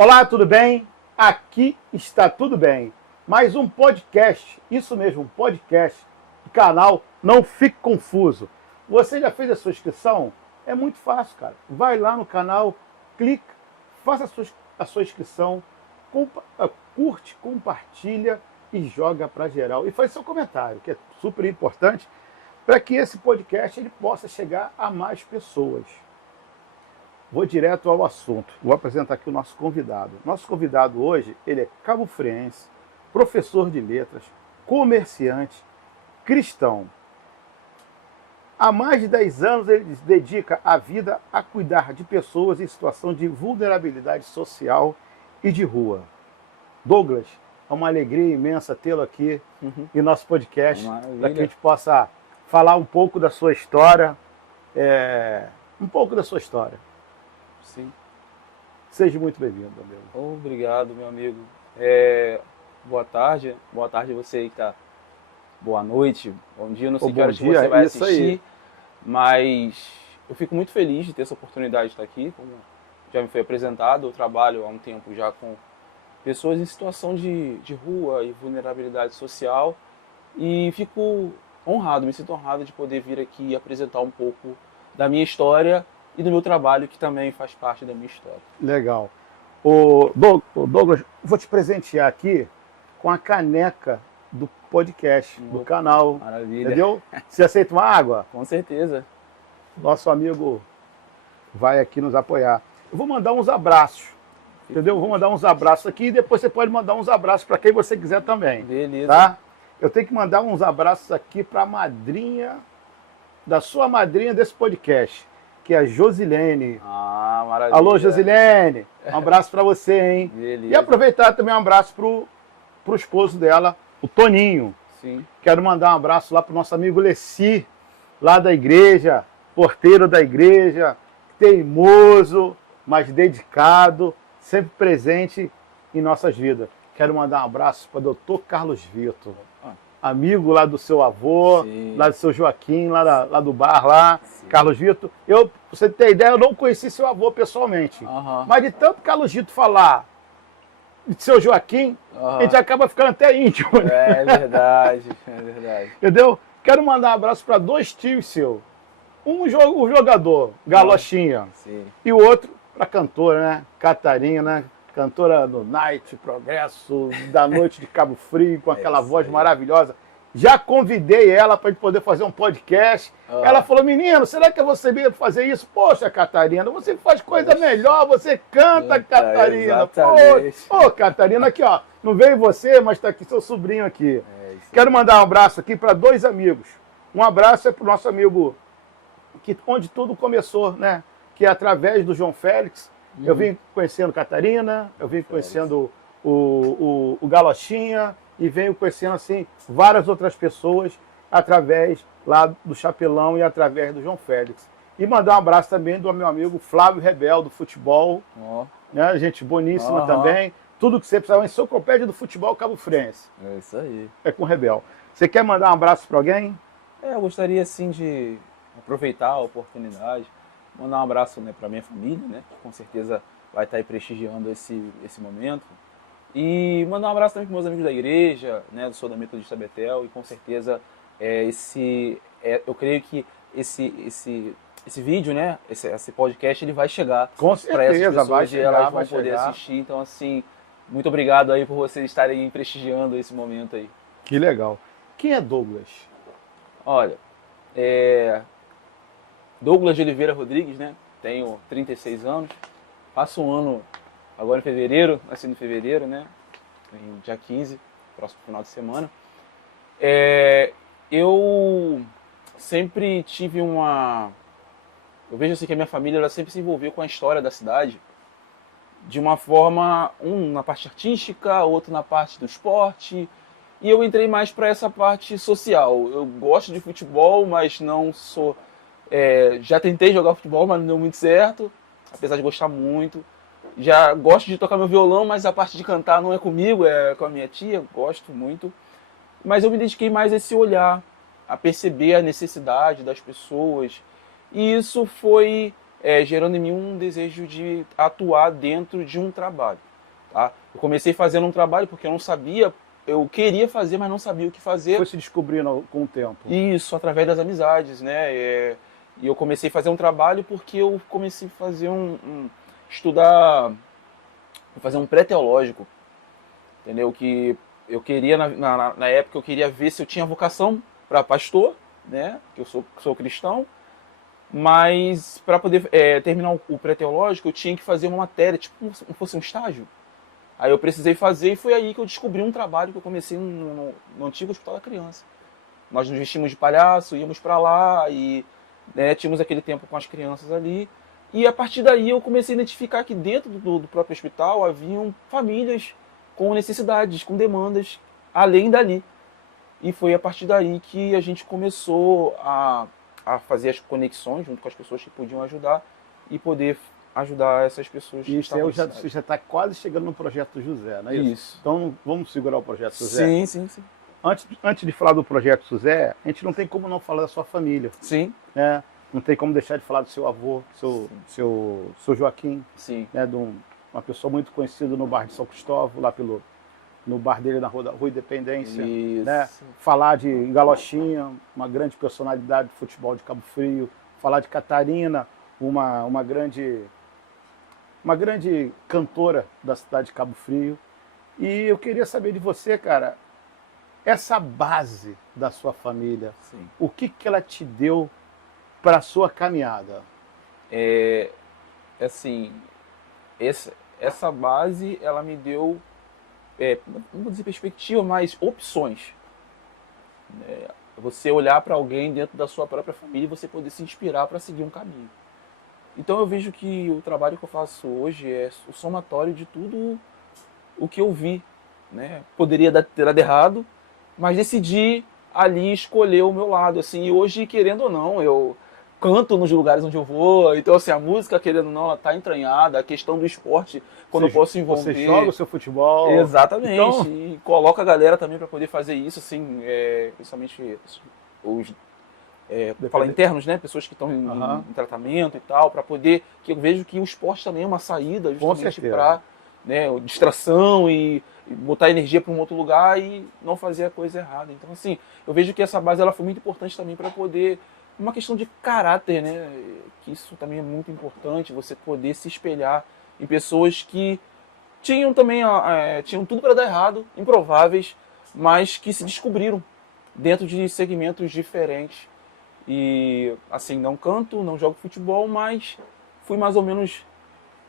Olá, tudo bem? Aqui está tudo bem. Mais um podcast, isso mesmo, um podcast do canal Não Fique Confuso. Você já fez a sua inscrição? É muito fácil, cara. Vai lá no canal, clica, faça a sua inscrição, curte, compartilha e joga para geral. E faz seu comentário, que é super importante, para que esse podcast ele possa chegar a mais pessoas. Vou direto ao assunto. Vou apresentar aqui o nosso convidado. Nosso convidado hoje, ele é cabo-friense, professor de letras, comerciante, cristão. Há mais de 10 anos ele dedica a vida a cuidar de pessoas em situação de vulnerabilidade social e de rua. Douglas, é uma alegria imensa tê-lo aqui em nosso podcast, para que a gente possa falar um pouco da sua história, Sim. Seja muito bem-vindo, amigo. Obrigado, meu amigo. Boa tarde a você aí que tá. Boa noite, bom dia, não sei que horas que você vai assistir, mas eu fico muito feliz de ter essa oportunidade de estar aqui. Como já me foi apresentado, eu trabalho há um tempo já com pessoas em situação de rua e vulnerabilidade social e me sinto honrado de poder vir aqui e apresentar um pouco da minha história e do meu trabalho, que também faz parte da minha história. Legal. Douglas, vou te presentear aqui com a caneca do podcast, do canal. Maravilha. Entendeu? Você aceita uma água? Com certeza. Nosso amigo vai aqui nos apoiar. Eu vou mandar uns abraços, entendeu? Vou mandar uns abraços aqui e depois você pode mandar uns abraços para quem você quiser também. Beleza. Tá? Eu tenho que mandar uns abraços aqui para a madrinha, da sua madrinha desse podcast, que é a Josilene. Ah, maravilha. Alô, Josilene. Um abraço para você, hein? Beleza. E aproveitar também um abraço pro esposo dela, o Toninho. Sim. Quero mandar um abraço lá pro nosso amigo Leci, lá da igreja, porteiro da igreja, teimoso, mas dedicado, sempre presente em nossas vidas. Quero mandar um abraço para o Dr. Carlos Vitor, amigo lá do seu avô, sim, lá do seu Joaquim, lá do bar lá, sim. Carlos Vitor. Pra você ter ideia, eu não conheci seu avô pessoalmente, mas de tanto Carlos Vitor falar de seu Joaquim, a gente acaba ficando até íntimo. Né? É verdade, é verdade. Entendeu? Quero mandar um abraço para dois tios seus. O jogador, Galochinha, sim, e o outro para a cantora, né? Catarina, né? Cantora do Night, Progresso, da Noite de Cabo Frio, com aquela voz maravilhosa. Já convidei ela para a gente poder fazer um podcast. Ela falou, menino, será que eu vou saber fazer isso? Poxa, Catarina, você faz coisa melhor, você canta, Catarina. Pô, Catarina, aqui ó, não veio você, mas está aqui seu sobrinho aqui. Quero mandar um abraço aqui para dois amigos. Um abraço é para o nosso amigo, onde tudo começou, né? Que é através do João Félix. Eu vim conhecendo Catarina, eu vim conhecendo o Galochinha e venho conhecendo assim várias outras pessoas através lá do Chapelão e através do João Félix. E mandar um abraço também do meu amigo Flávio Rebel, do futebol, né? Gente boníssima também. Tudo que você precisar, uma enciclopédia do futebol cabo-friense. É isso aí. É com o Rebel. Você quer mandar um abraço para alguém? Eu gostaria sim de aproveitar a oportunidade, mandar um abraço, né, para minha família, né, que com certeza vai estar aí prestigiando esse momento. E mandar um abraço também para meus amigos da igreja, né, eu sou da Metodista Betel, e com certeza eu creio que esse vídeo, né, esse podcast, ele vai chegar para essas pessoas e elas vão poder assistir. Então, assim, muito obrigado aí por vocês estarem prestigiando esse momento aí. Que legal. Quem é Douglas? Olha, Douglas de Oliveira Rodrigues, né? Tenho 36 anos, faço um ano agora em fevereiro, nasci em fevereiro, né? Em dia 15, próximo final de semana. Eu sempre tive eu vejo assim que a minha família ela sempre se envolveu com a história da cidade de uma forma, na parte artística, outro na parte do esporte, e eu entrei mais para essa parte social. Eu gosto de futebol, mas não sou... já tentei jogar futebol, mas não deu muito certo, apesar de gostar muito. Já gosto de tocar meu violão, mas a parte de cantar não é comigo, é com a minha tia, gosto muito. Mas eu me dediquei mais a esse olhar, a perceber a necessidade das pessoas. E isso foi gerando em mim um desejo de atuar dentro de um trabalho. Tá? Eu comecei fazendo um trabalho porque eu não sabia, eu queria fazer, mas não sabia o que fazer. Foi se descobrindo com o tempo. Isso, através das amizades, né? E eu comecei a fazer um trabalho porque eu comecei a fazer estudar, fazer um pré-teológico, entendeu? Que eu queria, na época, eu queria ver se eu tinha vocação para pastor, né? Que eu sou cristão, mas para poder terminar o pré-teológico, eu tinha que fazer uma matéria, tipo como se fosse um estágio. Aí eu precisei fazer e foi aí que eu descobri um trabalho que eu comecei no antigo Hospital da Criança. Nós nos vestimos de palhaço, íamos para lá e, né, tínhamos aquele tempo com as crianças ali. E a partir daí eu comecei a identificar que dentro do próprio hospital haviam famílias com necessidades, com demandas, além dali. E foi a partir daí que a gente começou a fazer as conexões junto com as pessoas que podiam ajudar e poder ajudar essas pessoas que estavam Você já está quase chegando no Projeto José, não é isso? Isso. Então vamos segurar o Projeto José. Sim, sim, sim. Antes de falar do Projeto José, a gente não tem como não falar da sua família. Sim. Né? Não tem como deixar de falar do seu avô, seu Joaquim. Sim. Né? De uma pessoa muito conhecida no bar de São Cristóvão, lá no bar dele na Rua Independência. Isso. Né? Falar de Galochinha, uma grande personalidade do futebol de Cabo Frio. Falar de Catarina, uma grande cantora da cidade de Cabo Frio. E eu queria saber de você, cara, essa base da sua família, Sim. o que ela te deu para a sua caminhada? Assim, essa base, ela me deu, não vou dizer perspectiva, mas opções. Você olhar para alguém dentro da sua própria família e você poder se inspirar para seguir um caminho. Então eu vejo que o trabalho que eu faço hoje é o somatório de tudo o que eu vi. Né? Poderia ter dado errado, mas decidi ali escolher o meu lado. Assim, e hoje, querendo ou não, eu canto nos lugares onde eu vou. Então, assim, a música, querendo ou não, ela tá entranhada. A questão do esporte, quando eu posso envolver... Você joga o seu futebol. Exatamente. Então... E coloca a galera também para poder fazer isso, assim, principalmente os... falar internos, né? Pessoas que estão em tratamento e tal, para poder... que eu vejo que o esporte também é uma saída justamente para, né, distração e botar energia para um outro lugar e não fazer a coisa errada. Então, assim, eu vejo que essa base ela foi muito importante também para poder... uma questão de caráter, né? Que isso também é muito importante, você poder se espelhar em pessoas que tinham também tinham tudo para dar errado, improváveis, mas que se descobriram dentro de segmentos diferentes. E, assim, não canto, não jogo futebol, mas fui mais ou menos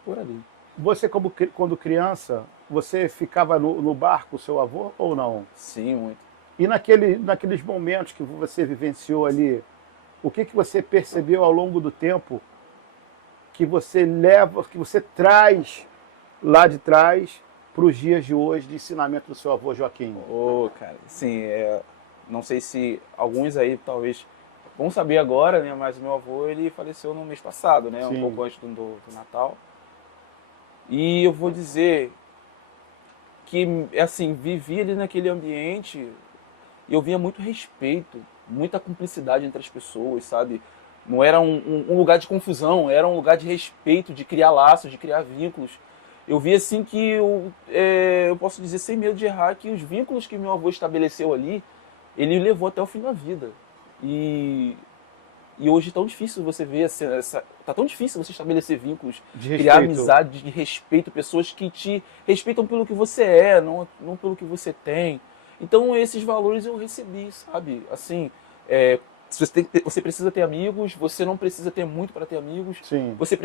por ali. Você, quando criança, você ficava no bar com o seu avô ou não? Sim, muito. E naqueles momentos que você vivenciou ali, o que você percebeu ao longo do tempo que você traz lá de trás para os dias de hoje de ensinamento do seu avô Joaquim? Cara, sim, não sei se alguns aí talvez vão saber agora, né? Mas o meu avô, ele faleceu no mês passado, né? Sim. Um pouco antes do Natal. E eu vou dizer que, assim, vivi ali naquele ambiente e eu via muito respeito, muita cumplicidade entre as pessoas, sabe? Não era um lugar de confusão, era um lugar de respeito, de criar laços, de criar vínculos. Eu vi assim que eu posso dizer sem medo de errar que os vínculos que meu avô estabeleceu ali, ele levou até o fim da vida. E hoje é tão difícil você ver, tá tão difícil você estabelecer vínculos, criar amizade, de respeito, pessoas que te respeitam pelo que você é, não pelo que você tem. Então esses valores eu recebi, sabe? Assim, você precisa ter amigos, você não precisa ter muito para ter amigos. Sim. Você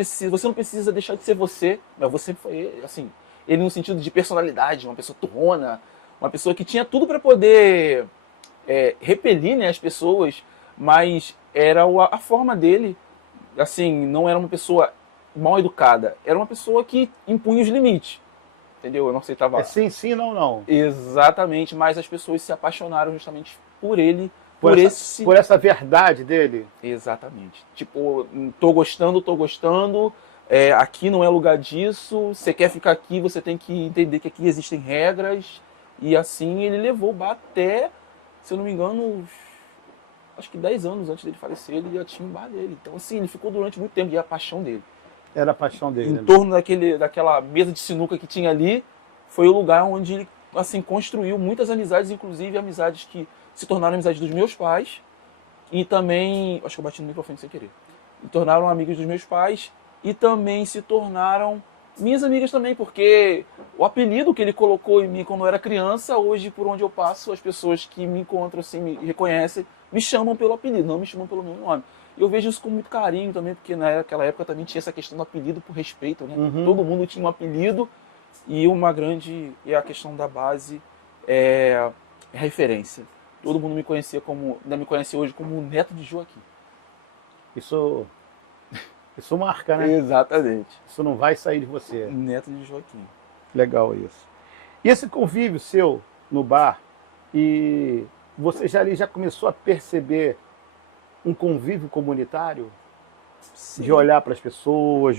não precisa deixar de ser você. Mas você foi, assim, ele no sentido de personalidade, uma pessoa turrona, uma pessoa que tinha tudo para poder repelir, né, as pessoas, mas era a forma dele, assim, não era uma pessoa mal educada, era uma pessoa que impunha os limites. Entendeu? Eu não aceitava. Sim, sim, não. Exatamente, mas as pessoas se apaixonaram justamente por ele, por essa verdade dele. Exatamente. Tipo, tô gostando, aqui não é lugar disso, você quer ficar aqui, você tem que entender que aqui existem regras. E assim ele levou até, se eu não me engano, acho que 10 anos antes dele falecer, ele já tinha um bar dele. Então assim, ele ficou durante muito tempo, e a paixão dele. Era a paixão dele. Em torno daquela mesa de sinuca que tinha ali, foi o lugar onde ele, assim, construiu muitas amizades, inclusive amizades que se tornaram amizades dos meus pais e também, acho que eu bati no microfone sem querer, se tornaram amigos dos meus pais e também se tornaram minhas amigas também, porque o apelido que ele colocou em mim quando eu era criança, hoje por onde eu passo, as pessoas que me encontram assim, me reconhecem, me chamam pelo apelido, não me chamam pelo meu nome. E eu vejo isso com muito carinho também, porque naquela época também tinha essa questão do apelido por respeito, né? Todo mundo tinha um apelido e a questão da base é referência. Todo mundo me conhecia como, ainda me conhece hoje como o neto de Joaquim. Isso marca, né? Exatamente. Isso não vai sair de você. Neto de Joaquim. Legal isso. E esse convívio seu no bar, e você já começou a perceber um convívio comunitário? Sim. De olhar para as pessoas,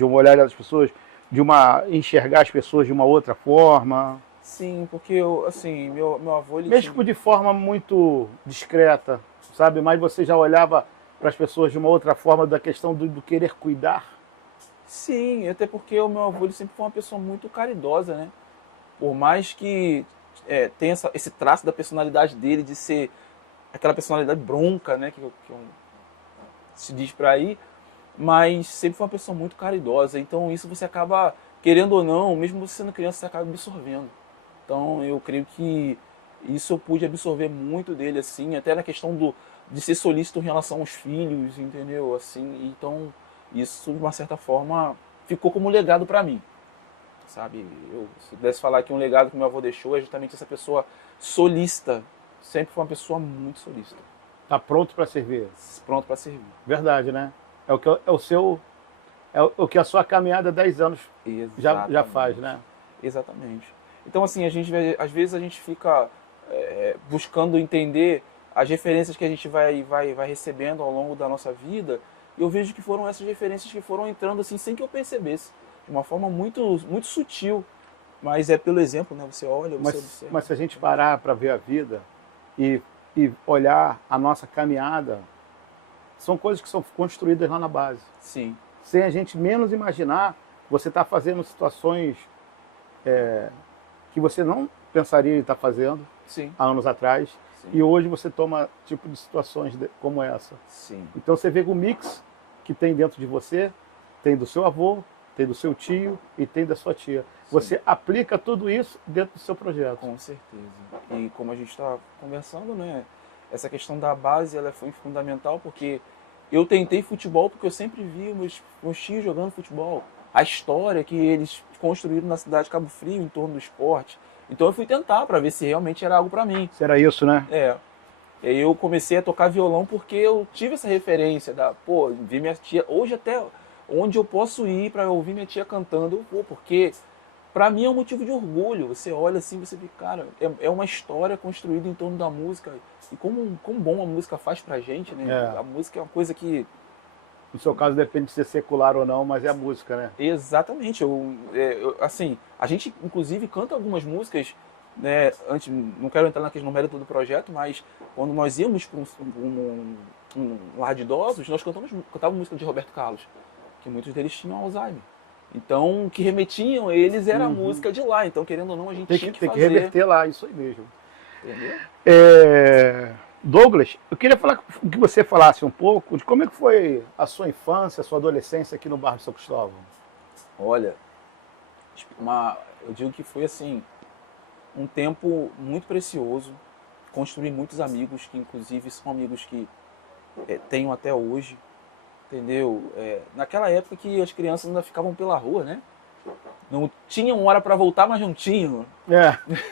enxergar as pessoas de uma outra forma? Sim, porque eu, assim, meu avô... Ele Mesmo de forma muito discreta, sabe? Mas você já olhava para as pessoas de uma outra forma, da questão do querer cuidar? Sim, até porque o meu avô ele sempre foi uma pessoa muito caridosa, né? Por mais que tenha esse traço da personalidade dele de ser aquela personalidade bronca, né? Se diz por aí, mas sempre foi uma pessoa muito caridosa. Então isso você acaba, querendo ou não, mesmo você sendo criança, você acaba absorvendo. Então eu creio que isso eu pude absorver muito dele, assim, até na questão de ser solícito em relação aos filhos, entendeu? Assim, então isso, de uma certa forma, ficou como legado para mim, sabe? Se eu pudesse falar que um legado que meu avô deixou é justamente essa pessoa solícita. Sempre foi uma pessoa muito solícita. Tá pronto para servir? Pronto para servir. Verdade, né? É o que a sua caminhada há 10 anos já faz, né? Exatamente. Então, assim, às vezes a gente fica buscando entender as referências que a gente vai recebendo ao longo da nossa vida, e eu vejo que foram essas referências que foram entrando assim sem que eu percebesse, de uma forma muito, muito sutil, mas é pelo exemplo, né? Você olha, você observa. Mas se a gente parar para ver a vida e olhar a nossa caminhada, são coisas que são construídas lá na base. Sim. Sem a gente menos imaginar, você está fazendo situações que você não pensaria em estar fazendo há anos atrás. Sim. E hoje você toma tipo de situações como essa. Sim. Então você vê o mix que tem dentro de você, tem do seu avô, tem do seu tio e tem da sua tia. Sim. Você aplica tudo isso dentro do seu projeto. Com certeza. E como a gente está conversando, né? Essa questão da base ela foi fundamental, porque eu tentei futebol porque eu sempre vi meus tios jogando futebol. A história que eles construíram na cidade de Cabo Frio em torno do esporte. Então eu fui tentar para ver se realmente era algo para mim. Se era isso, né? E aí eu comecei a tocar violão porque eu tive essa referência vi minha tia, hoje até onde eu posso ir para ouvir minha tia cantando, eu vou, porque para mim é um motivo de orgulho. Você olha assim, você vê, cara, é uma história construída em torno da música. E como bom a música faz pra gente, né? A música é uma coisa que... No seu caso depende de ser secular ou não, mas é a música, né? Exatamente. Assim, a gente inclusive canta algumas músicas, né? Antes, não quero entrar no mérito do projeto, mas quando nós íamos para um lar de idosos, nós cantávamos música de Roberto Carlos, que muitos deles tinham Alzheimer. Então, o que remetiam eles era a música de lá. Então, querendo ou não, a gente tinha que fazer. Tem que reverter lá, isso aí mesmo. Entendeu? Douglas, eu queria que você falasse um pouco de como é que foi a sua infância, a sua adolescência aqui no bairro de São Cristóvão. Olha, eu digo que foi assim, um tempo muito precioso. Construí muitos amigos, que inclusive são amigos que tenho até hoje. Entendeu? Naquela época que as crianças ainda ficavam pela rua, né? Não tinham hora para voltar, mas não tinham.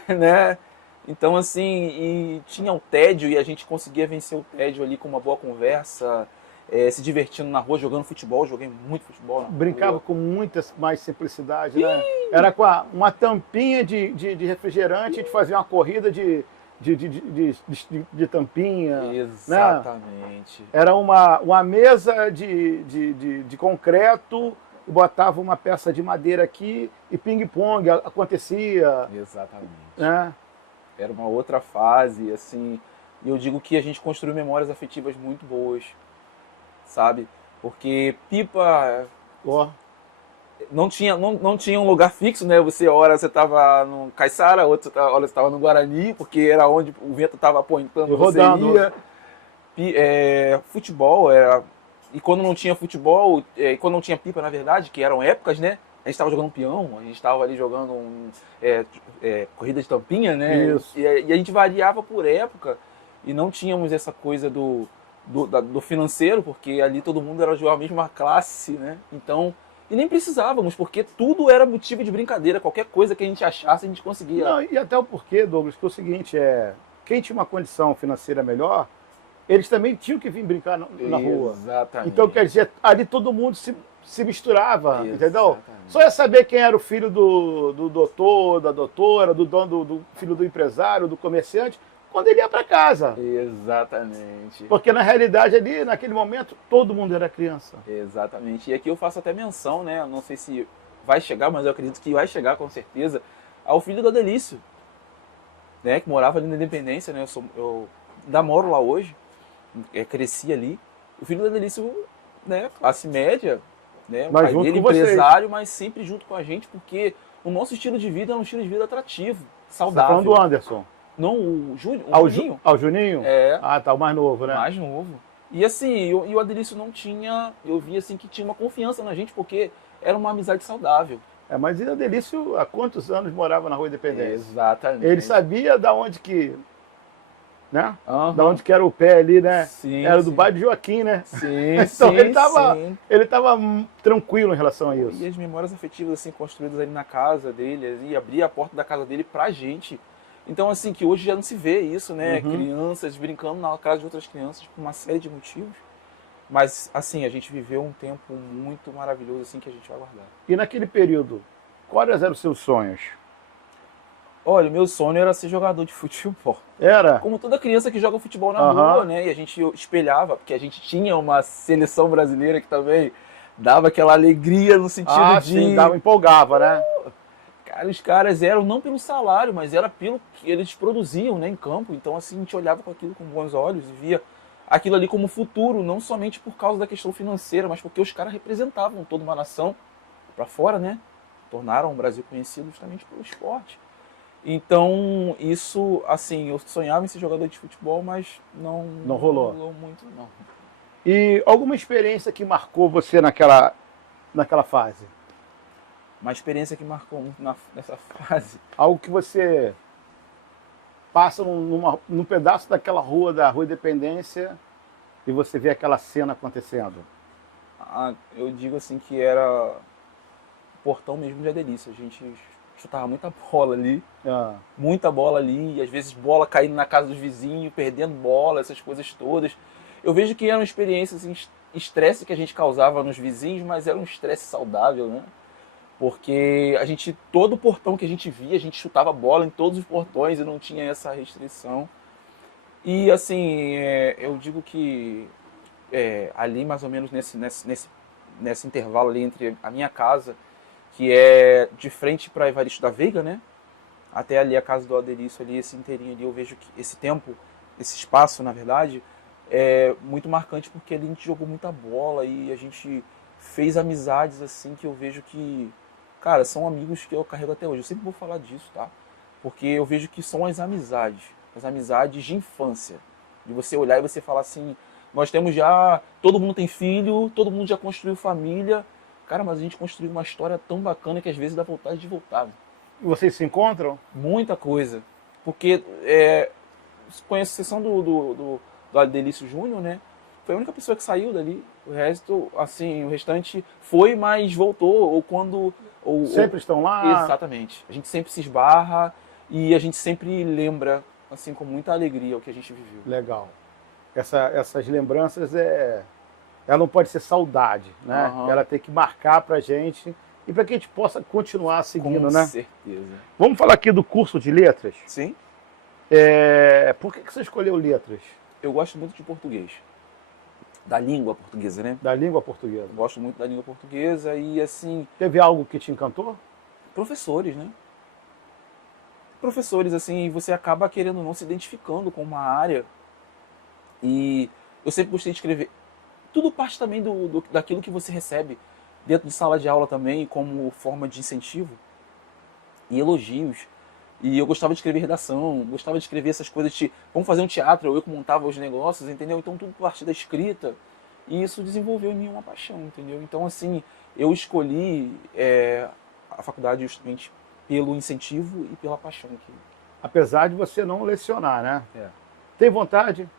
Né? Então, assim, e tinha o tédio e a gente conseguia vencer o tédio ali com uma boa conversa, se divertindo na rua, jogando futebol. Joguei muito futebol na Brincava rua. com muita mais simplicidade, né? Era com uma tampinha de refrigerante, a gente fazia uma corrida de tampinha. Exatamente. Né? Era uma mesa de concreto, botava uma peça de madeira aqui e ping-pong acontecia. Exatamente. Né? Era uma outra fase, assim, e eu digo que a gente construiu memórias afetivas muito boas, sabe? Porque pipa não tinha um lugar fixo, né? Hora você estava no Caiçara, hora você estava no Guarani, porque era onde o vento estava apontando, você rodando. ia. Futebol, e quando não tinha futebol, e quando não tinha pipa, na verdade, que eram épocas, né? A gente estava jogando peão, a gente estava ali jogando corrida de tampinha, né? Isso. E a gente variava por época e não tínhamos essa coisa do financeiro, porque ali todo mundo era de uma mesma classe, né? Então, e nem precisávamos, porque tudo era motivo de brincadeira, ququer coisa que a gente achasse, a gente conseguia. Não, e até o porquê, Douglas, que é o seguinte, quem tinha uma condição financeira melhor, eles também tinham que vir brincar na rua. Exatamente. Então, quer dizer, ali todo mundo se misturava, Exatamente. entendeu? Só ia saber quem era o filho do doutor, da doutora, do dono, do filho do empresário, do comerciante, quando ele ia para casa. Exatamente. Porque na realidade ali, naquele momento, todo mundo era criança. Exatamente. E aqui eu faço até menção, né? Não sei se vai chegar, mas eu acredito que vai chegar com certeza, ao filho do Adelício, né? Que morava ali na Independência, né? Eu ainda moro lá hoje, cresci ali. O filho do Adelício, né? Classe média, né? O Mas pai junto dele com vocês. empresário, mas sempre junto com a gente, porque o nosso estilo de vida é um estilo de vida atrativo, Você tá saudável. falando do Anderson. Não, o Júnior. O Juninho. o Juninho? É. Ah, tá, o mais novo, né? Mais novo. E assim, e o Adelício não tinha, eu vi assim que tinha uma confiança na gente, porque era uma amizade saudável. Mas o Adelício, há quantos anos morava na Rua Independência? Exatamente. Ele sabia da onde que, né? Uhum. Da onde que era o pé ali, né? Sim, era do sim. bairro de Joaquim, né? Sim, Então sim, sim. ele tava tranquilo em relação a isso. E as memórias afetivas assim construídas ali na casa dele, e abria a porta da casa dele pra gente. Então assim, que hoje já não se vê isso, né? Uhum. Crianças brincando na casa de outras crianças por uma série de motivos. Mas assim, a gente viveu um tempo muito maravilhoso assim que a gente vai guardar. E naquele período, quais eram os seus sonhos? Olha, meu sonho era ser jogador de futebol. Era? Como toda criança que joga futebol na Aham. rua, né? E a gente espelhava, porque a gente tinha uma seleção brasileira que também dava aquela alegria no sentido de... Sim, empolgava, né? Cara, os caras eram não pelo salário, mas era pelo que eles produziam, né, em campo. Então, assim, a gente olhava com aquilo com bons olhos e via aquilo ali como futuro, não somente por causa da questão financeira, mas porque os caras representavam toda uma nação para fora, né? Tornaram o Brasil conhecido justamente pelo esporte. Então, isso, assim, eu sonhava em ser jogador de futebol, mas não rolou muito, não. E alguma experiência que marcou você naquela fase? Uma experiência que marcou muito nessa fase. Algo que você passa num pedaço daquela rua, da Rua Independência, e você vê aquela cena acontecendo. Eu digo assim que era o portão mesmo de Adelício. A gente chutava muita bola ali. Muita bola ali, e às vezes bola caindo na casa dos vizinhos, perdendo bola, essas coisas todas. Eu vejo que eram experiências, assim, estresse que a gente causava nos vizinhos, mas era um estresse saudável, né? Porque todo portão que a gente via, a gente chutava bola em todos os portões e não tinha essa restrição. E assim, eu digo que ali mais ou menos nesse intervalo ali entre a minha casa, que é de frente para Evaristo da Veiga, né? Até ali a casa do Adelício, ali, esse inteirinho ali, eu vejo que esse tempo, esse espaço, na verdade, é muito marcante, porque ali a gente jogou muita bola e a gente fez amizades, assim, que eu vejo que, cara, são amigos que eu carrego até hoje. Eu sempre vou falar disso, tá? Porque eu vejo que são as amizades de infância. De você olhar e você falar assim, nós temos já, todo mundo tem filho, todo mundo já construiu família. Cara, mas a gente construiu uma história tão bacana que às vezes dá vontade de voltar. E vocês se encontram? Muita coisa. Porque, com exceção do Adelício Júnior, né? Foi a única pessoa que saiu dali. O resto, assim, o restante foi, mas voltou. Ou quando... Sempre estão lá? Exatamente. A gente sempre se esbarra e a gente sempre lembra, assim, com muita alegria o que a gente viveu. Legal. Essas lembranças, ela não pode ser saudade, né? Uhum. Ela tem que marcar pra gente e para que a gente possa continuar seguindo, né? Com certeza. Vamos falar aqui do curso de letras? Sim. Por que você escolheu letras? Eu gosto muito de português. Da língua portuguesa, né? Da língua portuguesa. Eu gosto muito da língua portuguesa e, assim... Teve algo que te encantou? Professores, né? Professores, assim, você acaba querendo ou não se identificando com uma área. E eu sempre gostei de escrever. Tudo parte também daquilo que você recebe. dentro de sala de aula também, como forma de incentivo e elogios. E eu gostava de escrever redação, gostava de escrever essas coisas de vamos fazer um teatro, eu que montava os negócios, entendeu? Então tudo parte da escrita. E isso desenvolveu em mim uma paixão, entendeu? Então, assim, eu escolhi a faculdade justamente pelo incentivo e pela paixão que... Apesar de você não lecionar, né? É. Tem vontade?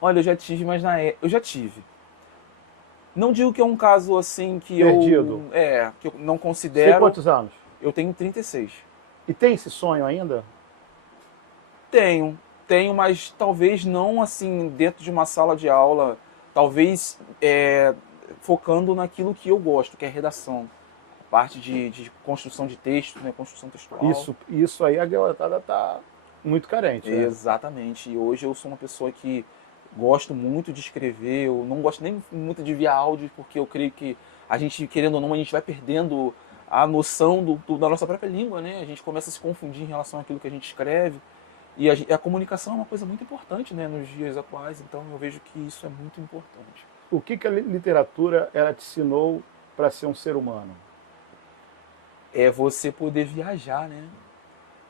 Olha, eu já tive, mas eu já tive. Não digo que é um caso assim que Perdido. que eu não Tem considero. quantos anos? Eu tenho 36. E tem esse sonho ainda? Tenho, mas talvez não assim dentro de uma sala de aula, talvez focando naquilo que eu gosto, que é redação, parte de construção de texto, né, construção textual. Isso aí a garotada tá muito carente, né? Exatamente. E hoje eu sou uma pessoa que gosto muito de escrever, eu não gosto nem muito de enviar áudios, porque eu creio que a gente, querendo ou não, a gente vai perdendo a noção da nossa própria língua, né? A gente começa a se confundir em relação àquilo que a gente escreve. E a comunicação é uma coisa muito importante, né, nos dias atuais, então eu vejo que isso é muito importante. O que a literatura ela te ensinou para ser um ser humano? É você poder viajar, né?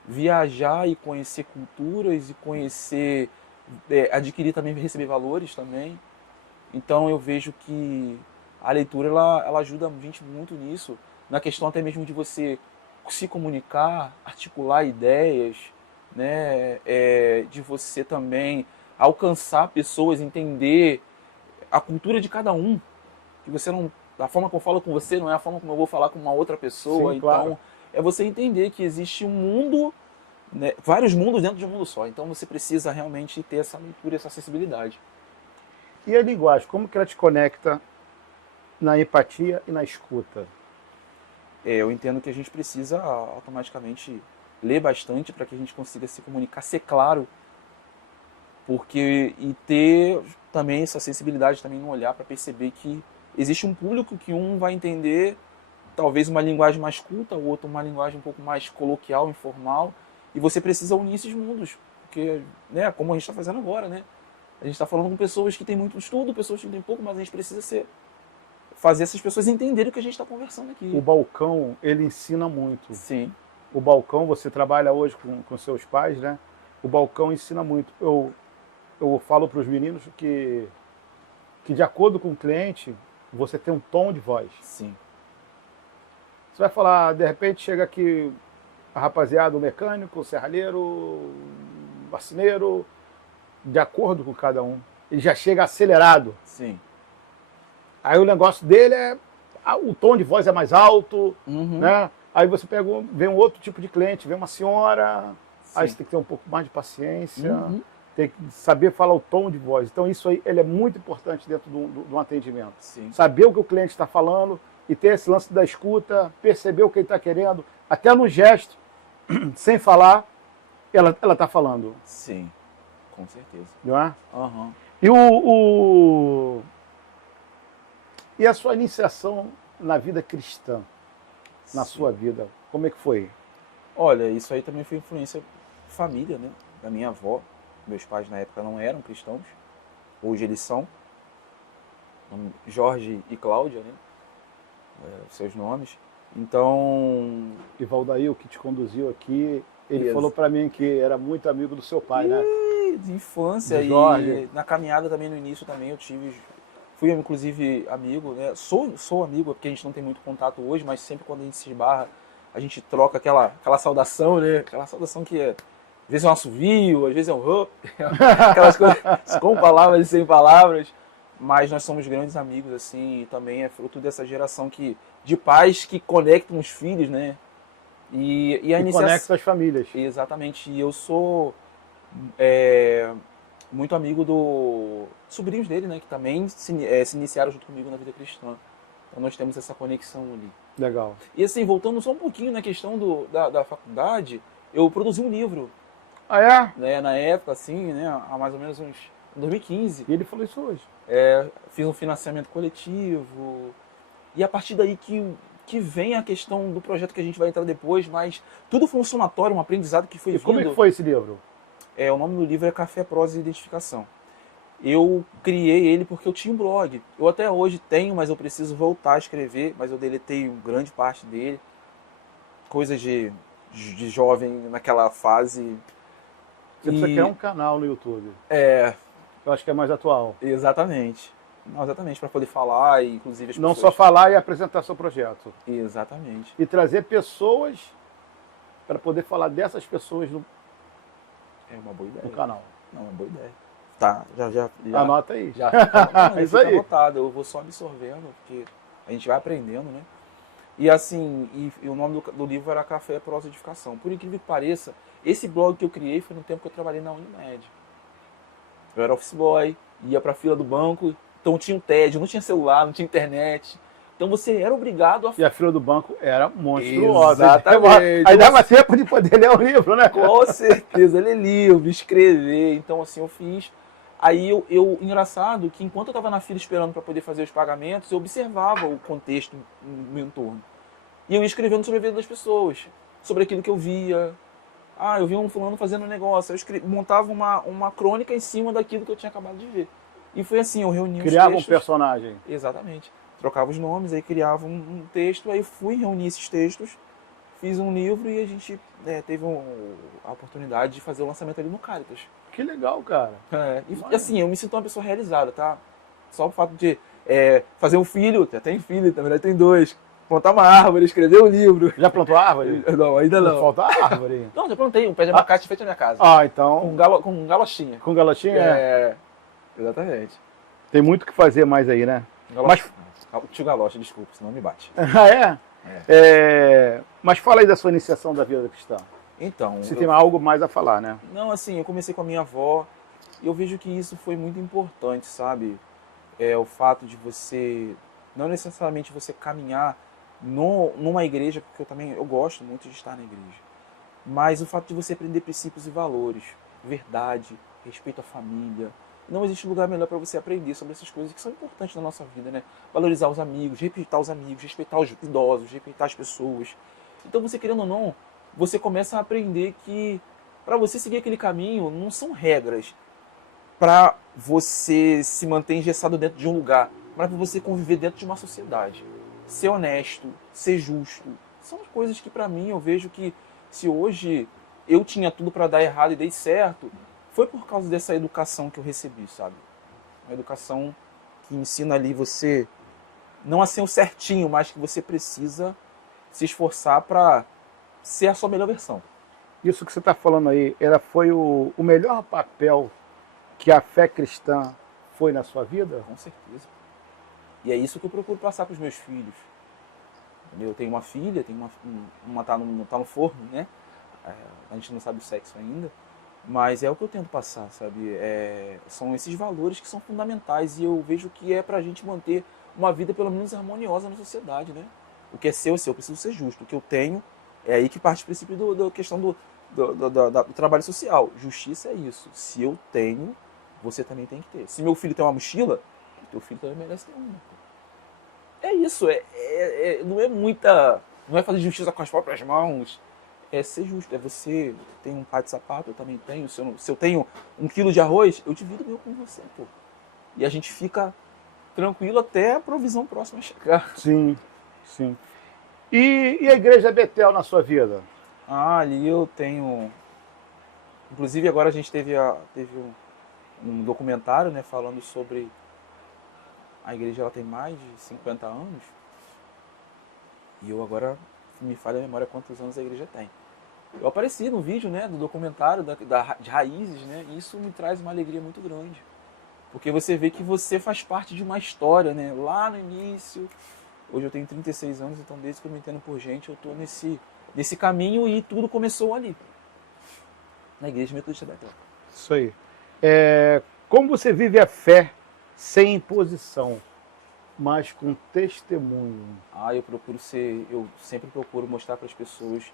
Viajar e conhecer culturas e conhecer, adquirir também, receber valores também. Então eu vejo que a leitura ela ajuda a gente muito nisso, na questão até mesmo de você se comunicar, articular ideias, né? De você também alcançar pessoas, entender a cultura de cada um, que você não, a forma que eu falo com você não é a forma como eu vou falar com uma outra pessoa. Sim, então claro. é você entender que existe um mundo, né, vários mundos dentro de um mundo só. Então você precisa realmente ter essa leitura, essa acessibilidade. E a linguagem, como que ela te conecta na empatia e na escuta? Eu entendo que a gente precisa automaticamente ler bastante para que a gente consiga se comunicar, ser claro, e ter também essa sensibilidade também no olhar para perceber que existe um público que um vai entender talvez uma linguagem mais culta, o outro uma linguagem um pouco mais coloquial, informal, e você precisa unir esses mundos, porque, né, como a gente está fazendo agora, né? A gente está falando com pessoas que têm muito estudo, pessoas que têm pouco, mas a gente precisa fazer essas pessoas entenderem o que a gente está conversando aqui. O balcão, ele ensina muito. Sim. O balcão, você trabalha hoje com seus pais, né? O balcão ensina muito. Eu falo para os meninos que de acordo com o cliente, você tem um tom de voz. Sim. Você vai falar, de repente chega aqui a rapaziada, o mecânico, o serralheiro, o marceneiro, de acordo com cada um. Ele já chega acelerado. Sim. Aí o negócio dele o tom de voz é mais alto, Uhum. né? Aí você vem um outro tipo de cliente, vem uma senhora, Sim. aí você tem que ter um pouco mais de paciência, Uhum. tem que saber falar o tom de voz. Então isso aí ele é muito importante dentro de um atendimento. Sim. Saber o que o cliente está falando e ter esse lance da escuta, perceber o que ele está querendo, até no gesto, sem falar, ela está falando. Sim, com certeza. Não é? Uhum. E a sua iniciação na vida cristã, na Sim. sua vida, como é que foi? Olha, isso aí também foi influência família, né? Da minha avó. Meus pais na época não eram cristãos. Hoje eles são. Jorge e Cláudia, né? Seus nomes. Então... E Valdair, o que te conduziu aqui, ele falou para mim que era muito amigo do seu pai, né? De infância. De Jorge. E na caminhada também, no início também eu fui inclusive amigo, né? Sou amigo, porque a gente não tem muito contato hoje, mas sempre quando a gente se esbarra, a gente troca aquela saudação, né? Aquela saudação que às vezes é um assovio, às vezes é um aquelas coisas com palavras e sem palavras, mas nós somos grandes amigos, assim, e também é fruto dessa geração de pais que conectam os filhos, né? E a iniciação... conecta as famílias. Exatamente, e eu sou muito amigo dos sobrinhos dele, né? Que também se iniciaram junto comigo na vida cristã. Então nós temos essa conexão ali. Legal. E assim, voltando só um pouquinho na questão da faculdade, eu produzi um livro. Ah, é? Né, na época, assim, né, há mais ou menos em 2015. E ele falou isso hoje. Fiz um financiamento coletivo. E a partir daí que vem a questão do projeto que a gente vai entrar depois, mas tudo foi um somatório, um aprendizado que foi vindo. Como é que foi esse livro? O nome do livro é Café, Prosa e Identificação. eu criei ele porque eu tinha um blog. Eu até hoje tenho, mas eu preciso voltar a escrever, mas eu deletei grande parte dele. Coisas de jovem naquela fase. Você precisa criar um canal no YouTube. É, Eu acho que é mais atual. exatamente. Não, exatamente, para poder falar e inclusive as Não pessoas... só falar e apresentar seu projeto. Exatamente. E trazer pessoas para poder falar dessas pessoas É uma boa ideia. no canal. Não, é uma boa ideia. Tá, já Anota aí. já fica, não, Isso fica aí. anotado. Eu vou só absorvendo, porque a gente vai aprendendo, né? E assim, e o nome do livro era Café Prosa Edificação. Por incrível que pareça, esse blog que eu criei foi no tempo que eu trabalhei na Unimed. Eu era office boy, ia para a fila do banco, então tinha um TED, não tinha celular, não tinha internet. Então você era obrigado a... E a fila do banco era monstruosa. Exatamente. Aí dava tempo de poder ler o livro, né? Com certeza, ler livro, escrever. Então assim, eu fiz. Aí engraçado que enquanto eu estava na fila esperando para poder fazer os pagamentos, eu observava o contexto no meu entorno. E eu ia escrevendo sobre a vida das pessoas, sobre aquilo que eu via. Ah, eu vi um fulano fazendo um negócio. Eu montava uma crônica em cima daquilo que eu tinha acabado de ver. E foi assim, eu reuni os Criava textos. um personagem. Exatamente. Trocava os nomes, aí criava um texto, aí fui reunir esses textos, fiz um livro e a gente teve a oportunidade de fazer o lançamento ali no Caritas. Que legal, cara. E assim, eu me sinto uma pessoa realizada, tá? Só o fato de fazer um filho, tem filho, na verdade tem dois, plantar uma árvore, escrever um livro. Já plantou árvore? Não, ainda não. Falta árvore. Não, já plantei um pé de abacate feito na minha casa. Ah, então. Com galochinha. Com galochinha? Exatamente. Tem muito o que fazer mais aí, né? Mas... O tio Galocha, desculpa, senão me bate. Ah, é? Mas fala aí da sua iniciação da vida cristã. Então... Você tem algo mais a falar, né? Não, assim, eu comecei com a minha avó e eu vejo que isso foi muito importante, sabe? O fato de você... Não necessariamente você caminhar numa igreja, porque eu gosto muito de estar na igreja. Mas o fato de você aprender princípios e valores, verdade, respeito à família. Não existe lugar melhor para você aprender sobre essas coisas que são importantes na nossa vida, né? Valorizar os amigos, respeitar os idosos, respeitar as pessoas. Então você, querendo ou não, você começa a aprender que para você seguir aquele caminho não são regras para você se manter engessado dentro de um lugar, mas para você conviver dentro de uma sociedade. Ser honesto, ser justo, são coisas que para mim eu vejo que se hoje eu tinha tudo para dar errado e dei certo, foi por causa dessa educação que eu recebi, sabe? Uma educação que ensina ali você não a ser o certinho, mas que você precisa se esforçar para ser a sua melhor versão. Isso que você está falando aí, foi o melhor papel que a fé cristã foi na sua vida? Com certeza. E é isso que eu procuro passar para os meus filhos. Eu tenho uma filha, uma tá no forno, né? A gente não sabe o sexo ainda. Mas é o que eu tento passar, sabe? São esses valores que são fundamentais e eu vejo que é pra gente manter uma vida pelo menos harmoniosa na sociedade, né? O que é seu, eu preciso ser justo. O que eu tenho, é aí que parte o princípio da questão do trabalho social. Justiça é isso. Se eu tenho, você também tem que ter. Se meu filho tem uma mochila, teu filho também merece ter uma. É isso, não é fazer justiça com as próprias mãos. É ser justo, você tem um par de sapato, eu também tenho. Se eu tenho 1 quilo de arroz, eu divido meu com você, pô. E a gente fica tranquilo até a provisão próxima chegar. Sim, sim. E a igreja Betel na sua vida? Ali eu tenho... Inclusive agora a gente teve um documentário, né, falando sobre... A igreja ela tem mais de 50 anos. E eu agora me falha a memória quantos anos a igreja tem. Eu apareci no vídeo, né, do documentário de Raízes, né, e isso me traz uma alegria muito grande. Porque você vê que você faz parte de uma história, né, lá no início. Hoje eu tenho 36 anos, então desde que eu me entendo por gente, eu estou nesse caminho e tudo começou ali. Na igreja Metodista Betel. Isso aí. Como você vive a fé sem imposição, mas com testemunho? Eu sempre procuro mostrar para as pessoas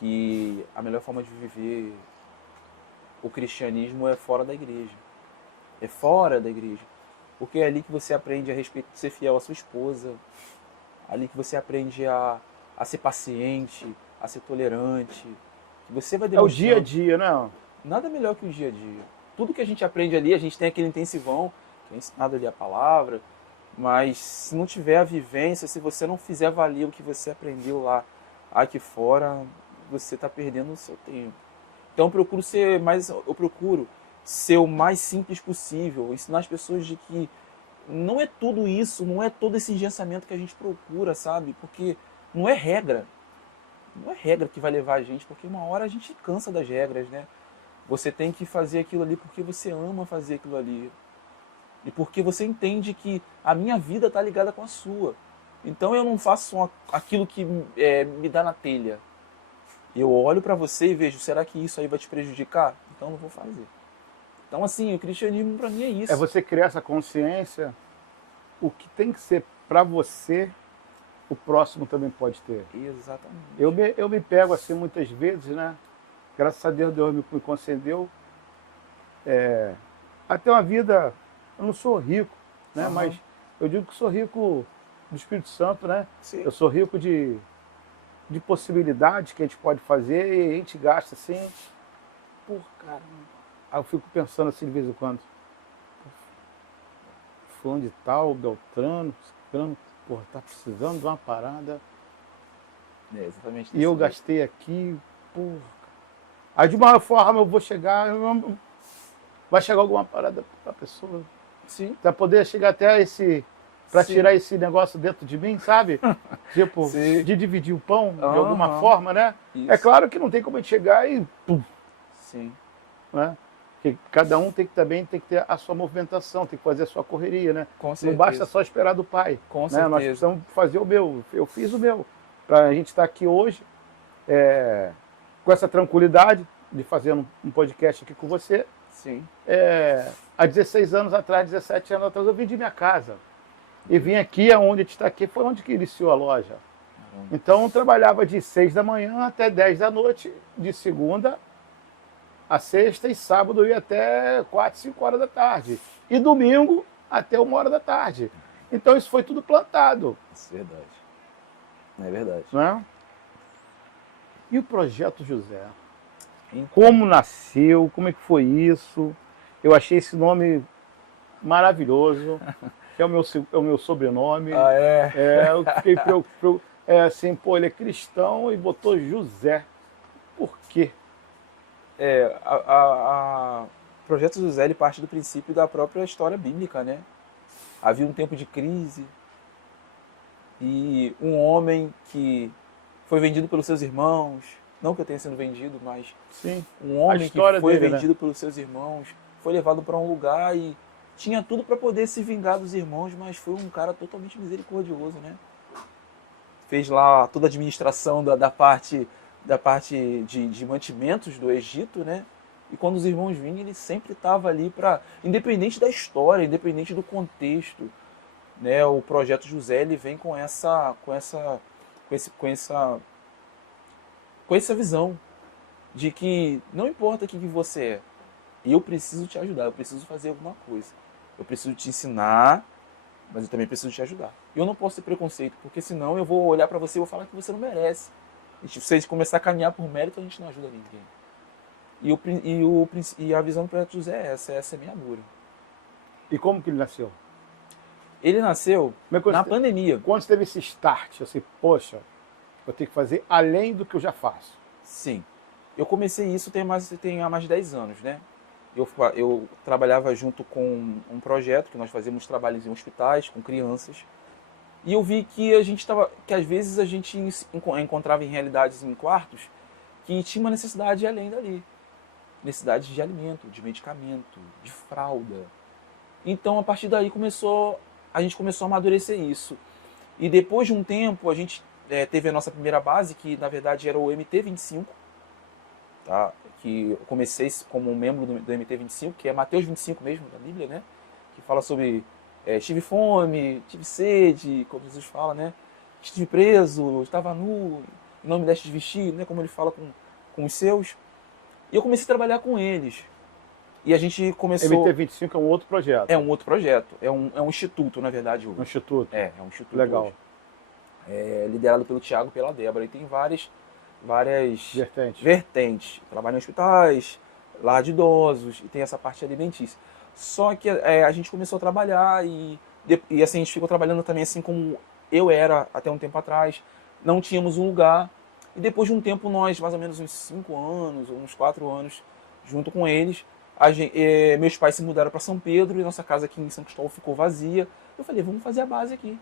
que a melhor forma de viver o cristianismo é fora da igreja. É fora da igreja. Porque é ali que você aprende a ser fiel à sua esposa, ali que você aprende a ser paciente, a ser tolerante. Que você vai É o dia a dia, né? Nada melhor que o dia a dia. tudo que a gente aprende ali, a gente tem aquele intensivão, que é ensinado ali a palavra, mas se não tiver a vivência, se você não fizer valer o que você aprendeu lá, aqui fora, você está perdendo o seu tempo. Então eu procuro ser o mais simples possível, ensinar as pessoas de que não é tudo isso, não é todo esse engessamento que a gente procura, sabe? Porque não é regra. Não é regra que vai levar a gente, porque uma hora a gente cansa das regras, né? Você tem que fazer aquilo ali porque você ama fazer aquilo ali. E porque você entende que a minha vida está ligada com a sua. Então eu não faço aquilo que me dá na telha. Eu olho para você e vejo, será que isso aí vai te prejudicar? Então eu não vou fazer. Então assim, o cristianismo para mim é isso. É você criar essa consciência, o que tem que ser para você, o próximo também pode ter. Exatamente. Eu me pego assim muitas vezes, né? Graças a Deus, Deus me concedeu até uma vida. Eu não sou rico, né? Mas eu digo que sou rico do Espírito Santo, né? Sim. Eu sou rico de possibilidades que a gente pode fazer e a gente gasta assim. Por caramba. Aí eu fico pensando assim de vez em quando. Fulano de tal, Beltrano, Ciclano, porra, tá precisando de uma parada. Exatamente. E eu gastei aqui, porra. Aí de uma forma eu vou chegar, vai chegar alguma parada pra pessoa. Sim. Pra poder chegar até esse. Pra tirar esse negócio dentro de mim, sabe? Tipo, Sim. de dividir o pão de alguma forma, né? Isso. É claro que não tem como a gente chegar e. Pum, Sim. né? Porque cada um tem que ter a sua movimentação, tem que fazer a sua correria, né? Com certeza. Não basta só esperar do pai. Com né? certeza. Nós precisamos fazer o meu. Eu fiz o meu. Pra gente estar aqui hoje, com essa tranquilidade de fazer um podcast aqui com você. Sim. Há 16 anos atrás, 17 anos atrás, eu vendi minha casa. E vim aqui, aonde a gente está aqui, foi onde que iniciou a loja. Então eu trabalhava de 6 da manhã até 10 da noite, de segunda a sexta, e sábado eu ia até 4, 5 horas da tarde. E domingo até 1 hora da tarde. Então isso foi tudo plantado. Isso é verdade. É verdade. Né? E o Projeto José? Como nasceu? Como é que foi isso? Eu achei esse nome maravilhoso. É o meu sobrenome. Ah, é? Eu fiquei assim, pô, ele é cristão e botou José. Por quê? O Projeto José ele parte do princípio da própria história bíblica, né? Havia um tempo de crise e um homem que foi vendido pelos seus irmãos, não que eu tenha sido vendido, mas Sim, um homem que foi vendido pelos seus irmãos, foi levado para um lugar e tinha tudo para poder se vingar dos irmãos, mas foi um cara totalmente misericordioso, né? Fez lá toda a administração da parte de mantimentos do Egito, né? E quando os irmãos vinham, ele sempre estava ali para, independente da história, independente do contexto, né? O Projeto José ele vem com essa visão de que não importa o que você é, eu preciso te ajudar, eu preciso fazer alguma coisa. Eu preciso te ensinar, mas eu também preciso te ajudar. E eu não posso ter preconceito, porque senão eu vou olhar para você e vou falar que você não merece. E se a gente começar a caminhar por mérito, a gente não ajuda ninguém. E a visão do Projeto José é essa é a minha. E como que ele nasceu? Ele nasceu na pandemia. Quando teve esse start, assim, poxa, eu tenho que fazer além do que eu já faço? Sim. Eu comecei isso há mais de 10 anos, né? Eu trabalhava junto com um projeto que nós fazíamos trabalhos em hospitais com crianças. E eu vi que que às vezes a gente encontrava em realidades em quartos que tinha uma necessidade além dali. Necessidade de alimento, de medicamento, de fralda. Então, a partir daí, a gente começou a amadurecer isso. E depois de um tempo, a gente teve a nossa primeira base, que na verdade era o MT25, tá? Que eu comecei como um membro do MT25, que é Mateus 25 mesmo, da Bíblia, né? Que fala sobre tive fome, tive sede, como Jesus fala, né? Estive preso, estava nu, não me deste vestir, né? Como ele fala com os seus. E eu comecei a trabalhar com eles. E a gente começou... MT25 é um outro projeto. É um outro projeto. É um instituto, na verdade. Um instituto? É um instituto. Legal. Hoje. Liderado pelo Thiago e pela Débora. E tem várias vertentes. Trabalham em hospitais, lar de idosos e tem essa parte alimentícia. Só que a gente começou a trabalhar e assim, a gente ficou trabalhando também assim como eu era até um tempo atrás. Não tínhamos um lugar. E depois de um tempo, nós, mais ou menos uns 5 anos, ou uns 4 anos, junto com eles, meus pais se mudaram para São Pedro e nossa casa aqui em São Cristóvão ficou vazia. Eu falei, vamos fazer a base aqui.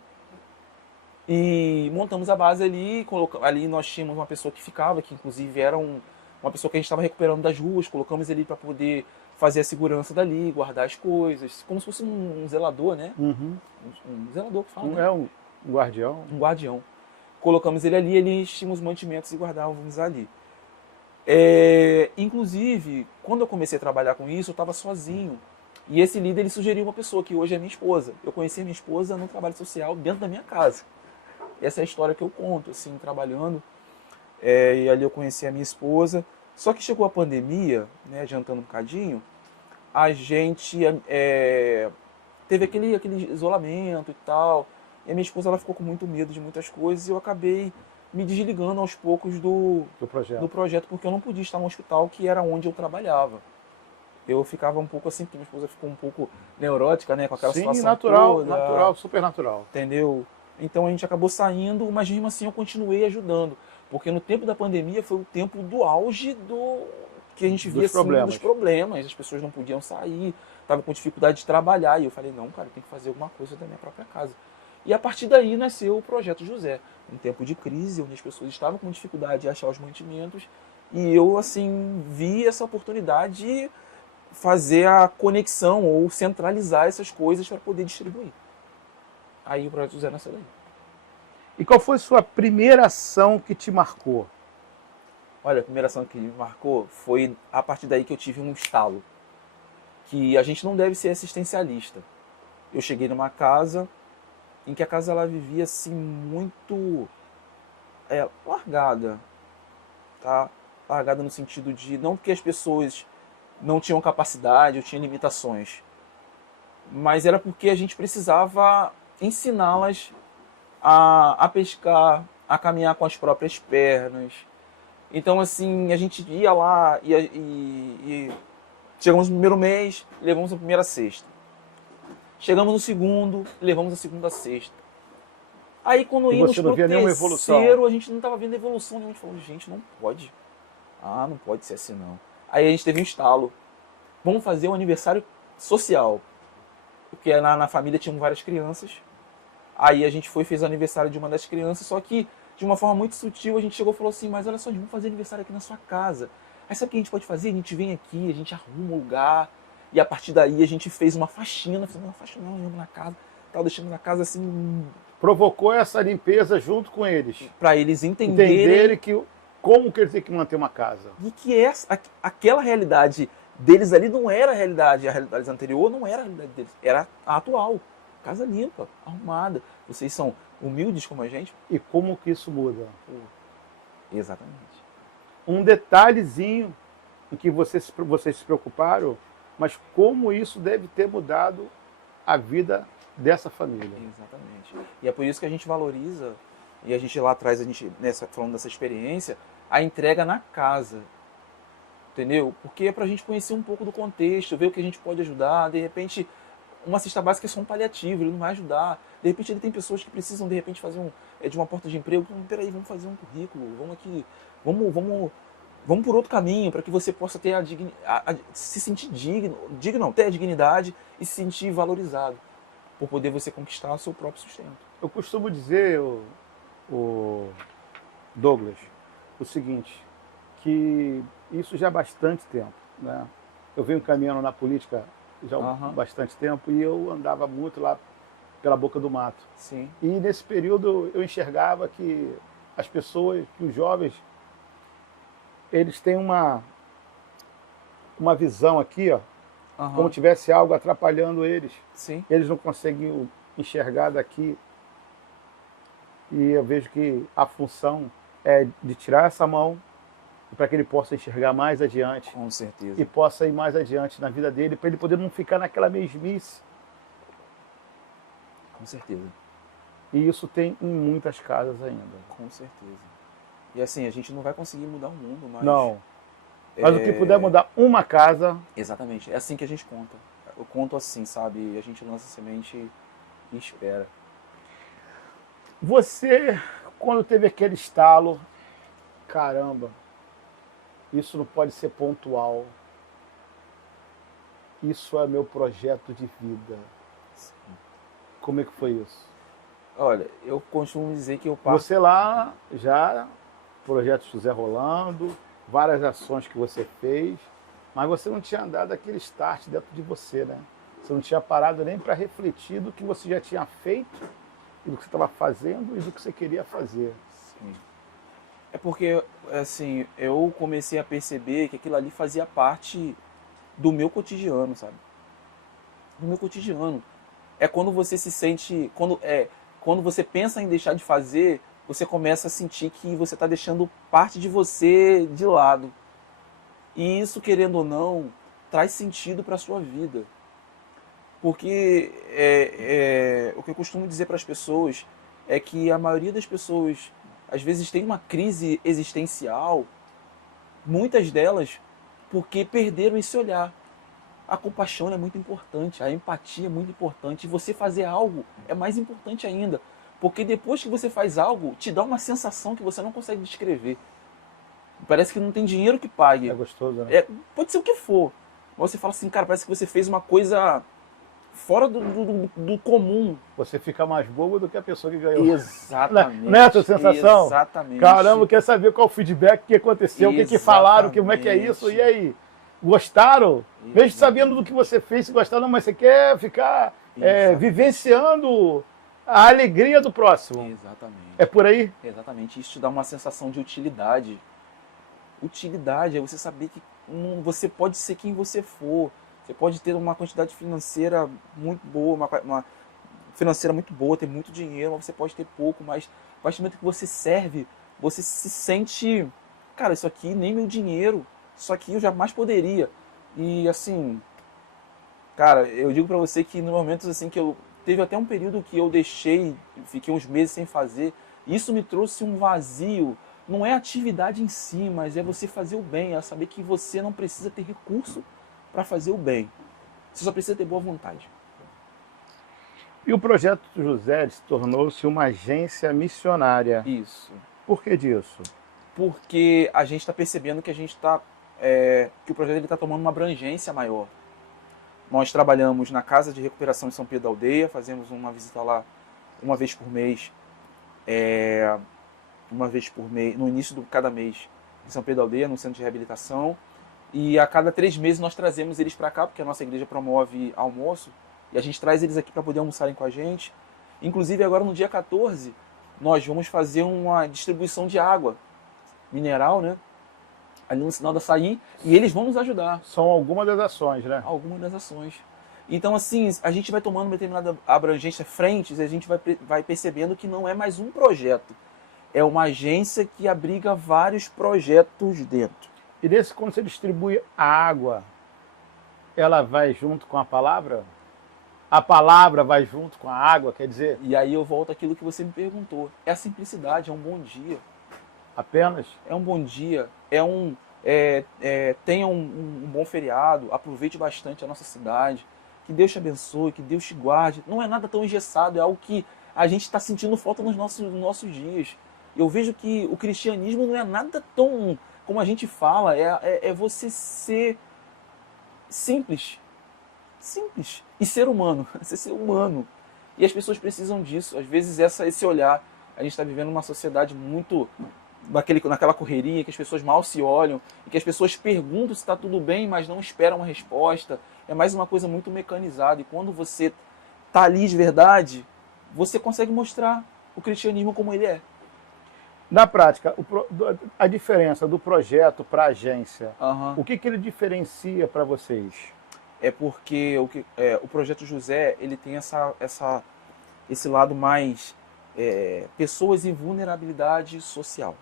E montamos a base ali, ali nós tínhamos uma pessoa que ficava, que inclusive era uma pessoa que a gente estava recuperando das ruas, colocamos ele para poder fazer a segurança dali, guardar as coisas, como se fosse um zelador, né? Uhum. Um zelador que fala, né? É um guardião. Um guardião. Colocamos ele ali, eles tinham os mantimentos e guardávamos ali. Inclusive, quando eu comecei a trabalhar com isso, eu estava sozinho. E esse líder ele sugeriu uma pessoa, que hoje é minha esposa. Eu conheci a minha esposa no trabalho social dentro da minha casa. Essa é a história que eu conto, assim, trabalhando. E ali eu conheci a minha esposa. Só que chegou a pandemia, né, adiantando um bocadinho, a gente teve aquele isolamento e tal. E a minha esposa ela ficou com muito medo de muitas coisas e eu acabei me desligando aos poucos do projeto, porque eu não podia estar no hospital, que era onde eu trabalhava. Eu ficava um pouco assim, porque minha esposa ficou um pouco neurótica, né, com aquela situação natural, toda. natural, super natural. Entendeu? Então a gente acabou saindo, mas mesmo assim eu continuei ajudando. Porque no tempo da pandemia foi o tempo do auge que a gente via assim, dos problemas. As pessoas não podiam sair, estavam com dificuldade de trabalhar. E eu falei, não, cara, tem que fazer alguma coisa da minha própria casa. E a partir daí nasceu o Projeto José. Um tempo de crise, onde as pessoas estavam com dificuldade de achar os mantimentos. E eu, assim, vi essa oportunidade de fazer a conexão ou centralizar essas coisas para poder distribuir. Aí o Projeto José nasceu daí. E qual foi a sua primeira ação que te marcou? Olha, a primeira ação que me marcou foi a partir daí que eu tive um estalo. Que a gente não deve ser assistencialista. Eu cheguei numa casa em que a casa ela vivia assim muito largada, tá? Largada no sentido de não porque as pessoas não tinham capacidade ou tinham limitações, mas era porque a gente precisava ensiná-las a pescar, a caminhar com as próprias pernas. Então assim, a gente ia lá e chegamos no primeiro mês, levamos a primeira cesta. Chegamos no segundo, levamos a segunda cesta. Aí quando íamos pro terceiro, a gente não estava vendo evolução nenhuma. A gente falou, gente, não pode. Ah, não pode ser assim não. Aí a gente teve um estalo. Vamos fazer um aniversário social. Porque na família tinham várias crianças. Aí a gente fez o aniversário de uma das crianças, só que de uma forma muito sutil a gente chegou e falou assim, mas olha só, vamos fazer aniversário aqui na sua casa. Aí sabe o que a gente pode fazer? A gente vem aqui, a gente arruma um lugar. E a partir daí a gente fez uma faxina, na casa, tal, deixando na casa assim. Provocou essa limpeza junto com eles. Para eles entenderem como que eles têm que manter uma casa. E que aquela realidade deles ali não era a realidade anterior não era a realidade deles, era a atual. Casa limpa, arrumada. Vocês são humildes como a gente. E como que isso muda? Exatamente. Um detalhezinho em que vocês se preocuparam, mas como isso deve ter mudado a vida dessa família. Exatamente. E é por isso que a gente valoriza, e a gente lá atrás, falando dessa experiência, a entrega na casa. Entendeu? Porque é pra gente conhecer um pouco do contexto, ver o que a gente pode ajudar. De repente, uma cesta básica é só um paliativo, ele não vai ajudar. De repente, ele tem pessoas que precisam, de repente, fazer de uma porta de emprego. Peraí, vamos fazer um currículo, vamos aqui, vamos por outro caminho, para que você possa ter se sentir ter a dignidade e se sentir valorizado, por poder você conquistar o seu próprio sustento. Eu costumo dizer, o Douglas, o seguinte, que isso já há bastante tempo, né? Eu venho caminhando na política já há bastante tempo e eu andava muito lá pela boca do mato. Sim. E nesse período eu enxergava que as pessoas, que os jovens, eles têm uma visão aqui, ó, como tivesse algo atrapalhando eles. Sim. Eles não conseguem enxergar daqui. E eu vejo que a função é de tirar essa mão para que ele possa enxergar mais adiante. Com certeza. E possa ir mais adiante na vida dele, para ele poder não ficar naquela mesmice. Com certeza. E isso tem em muitas casas ainda. Com certeza. E assim, a gente não vai conseguir mudar o mundo, mas não. Mas o que puder mudar uma casa... Exatamente, é assim que a gente conta. Eu conto assim, sabe? A gente lança a semente e espera. Você, quando teve aquele estalo, caramba, isso não pode ser pontual. Isso é meu projeto de vida. Sim. Como é que foi isso? Olha, eu costumo dizer que eu passo... Você lá, já, projeto José rolando, várias ações que você fez, mas você não tinha dado aquele start dentro de você, né? Você não tinha parado nem para refletir do que você já tinha feito, e do que você estava fazendo e do que você queria fazer. Sim. É porque, assim, eu comecei a perceber que aquilo ali fazia parte do meu cotidiano, sabe? Do meu cotidiano. É quando você se sente... Quando você pensa em deixar de fazer, você começa a sentir que você está deixando parte de você de lado. E isso, querendo ou não, traz sentido para a sua vida. Porque o que eu costumo dizer para as pessoas é que a maioria das pessoas, às vezes, tem uma crise existencial, muitas delas, porque perderam esse olhar. A compaixão é muito importante, a empatia é muito importante, e você fazer algo é mais importante ainda, porque depois que você faz algo, te dá uma sensação que você não consegue descrever. Parece que não tem dinheiro que pague. É gostoso, né? Pode ser o que for. Mas você fala assim, cara, parece que você fez uma coisa fora do comum. Você fica mais bobo do que a pessoa que ganhou. Exatamente. Não é essa sensação? Exatamente. Caramba, quer saber qual o feedback, o que aconteceu, o que falaram, como é que é isso, e aí? Gostaram? Mesmo sabendo do que você fez, se gostaram, mas você quer ficar vivenciando a alegria do próximo. Exatamente. É por aí? Exatamente. Isso te dá uma sensação de utilidade. Utilidade é você saber que você pode ser quem você for. Você pode ter uma quantidade financeira muito boa, uma financeira muito boa, ter muito dinheiro, mas você pode ter pouco, mas a partir do momento que você serve, você se sente, cara, isso aqui nem meu dinheiro, isso aqui eu jamais poderia. E assim, cara, eu digo pra você que no momentos assim que eu teve até um período que eu fiquei uns meses sem fazer, isso me trouxe um vazio. Não é a atividade em si, mas é você fazer o bem, é saber que você não precisa ter recurso para fazer o bem. Você só precisa ter boa vontade. E o Projeto José tornou-se uma agência missionária. Isso. Por que disso? Porque a gente está percebendo que a gente que o projeto está tomando uma abrangência maior. Nós trabalhamos na Casa de Recuperação em São Pedro da Aldeia, fazemos uma visita lá uma vez por mês, no início de cada mês, em São Pedro da Aldeia, no centro de reabilitação. E a cada 3 meses nós trazemos eles para cá, porque a nossa igreja promove almoço, e a gente traz eles aqui para poder almoçarem com a gente. Inclusive agora no dia 14, nós vamos fazer uma distribuição de água mineral, né? Ali no Sinal da Açaí, e eles vão nos ajudar. São algumas das ações, né? Algumas das ações. Então, assim, a gente vai tomando uma determinada abrangência, frentes, e a gente vai percebendo que não é mais um projeto. É uma agência que abriga vários projetos dentro. E desse, quando você distribui a água, ela vai junto com a palavra? A palavra vai junto com a água, quer dizer? E aí eu volto àquilo que você me perguntou. É a simplicidade, é um bom dia. Apenas? É um bom dia, tenha um bom feriado, aproveite bastante a nossa cidade, que Deus te abençoe, que Deus te guarde. Não é nada tão engessado, é algo que a gente está sentindo falta nos nossos dias. Eu vejo que o cristianismo não é nada tão, como a gente fala, é você ser simples. Simples. E ser humano, você ser humano. E as pessoas precisam disso, às vezes esse olhar. A gente está vivendo uma sociedade muito... naquela correria, que as pessoas mal se olham, e que as pessoas perguntam se está tudo bem, mas não esperam uma resposta. É mais uma coisa muito mecanizada. E quando você está ali de verdade, você consegue mostrar o cristianismo como ele é. Na prática, a diferença do projeto para a agência, Uhum. o que ele diferencia para vocês? É porque o Projeto José, ele tem esse lado mais pessoas em vulnerabilidade social.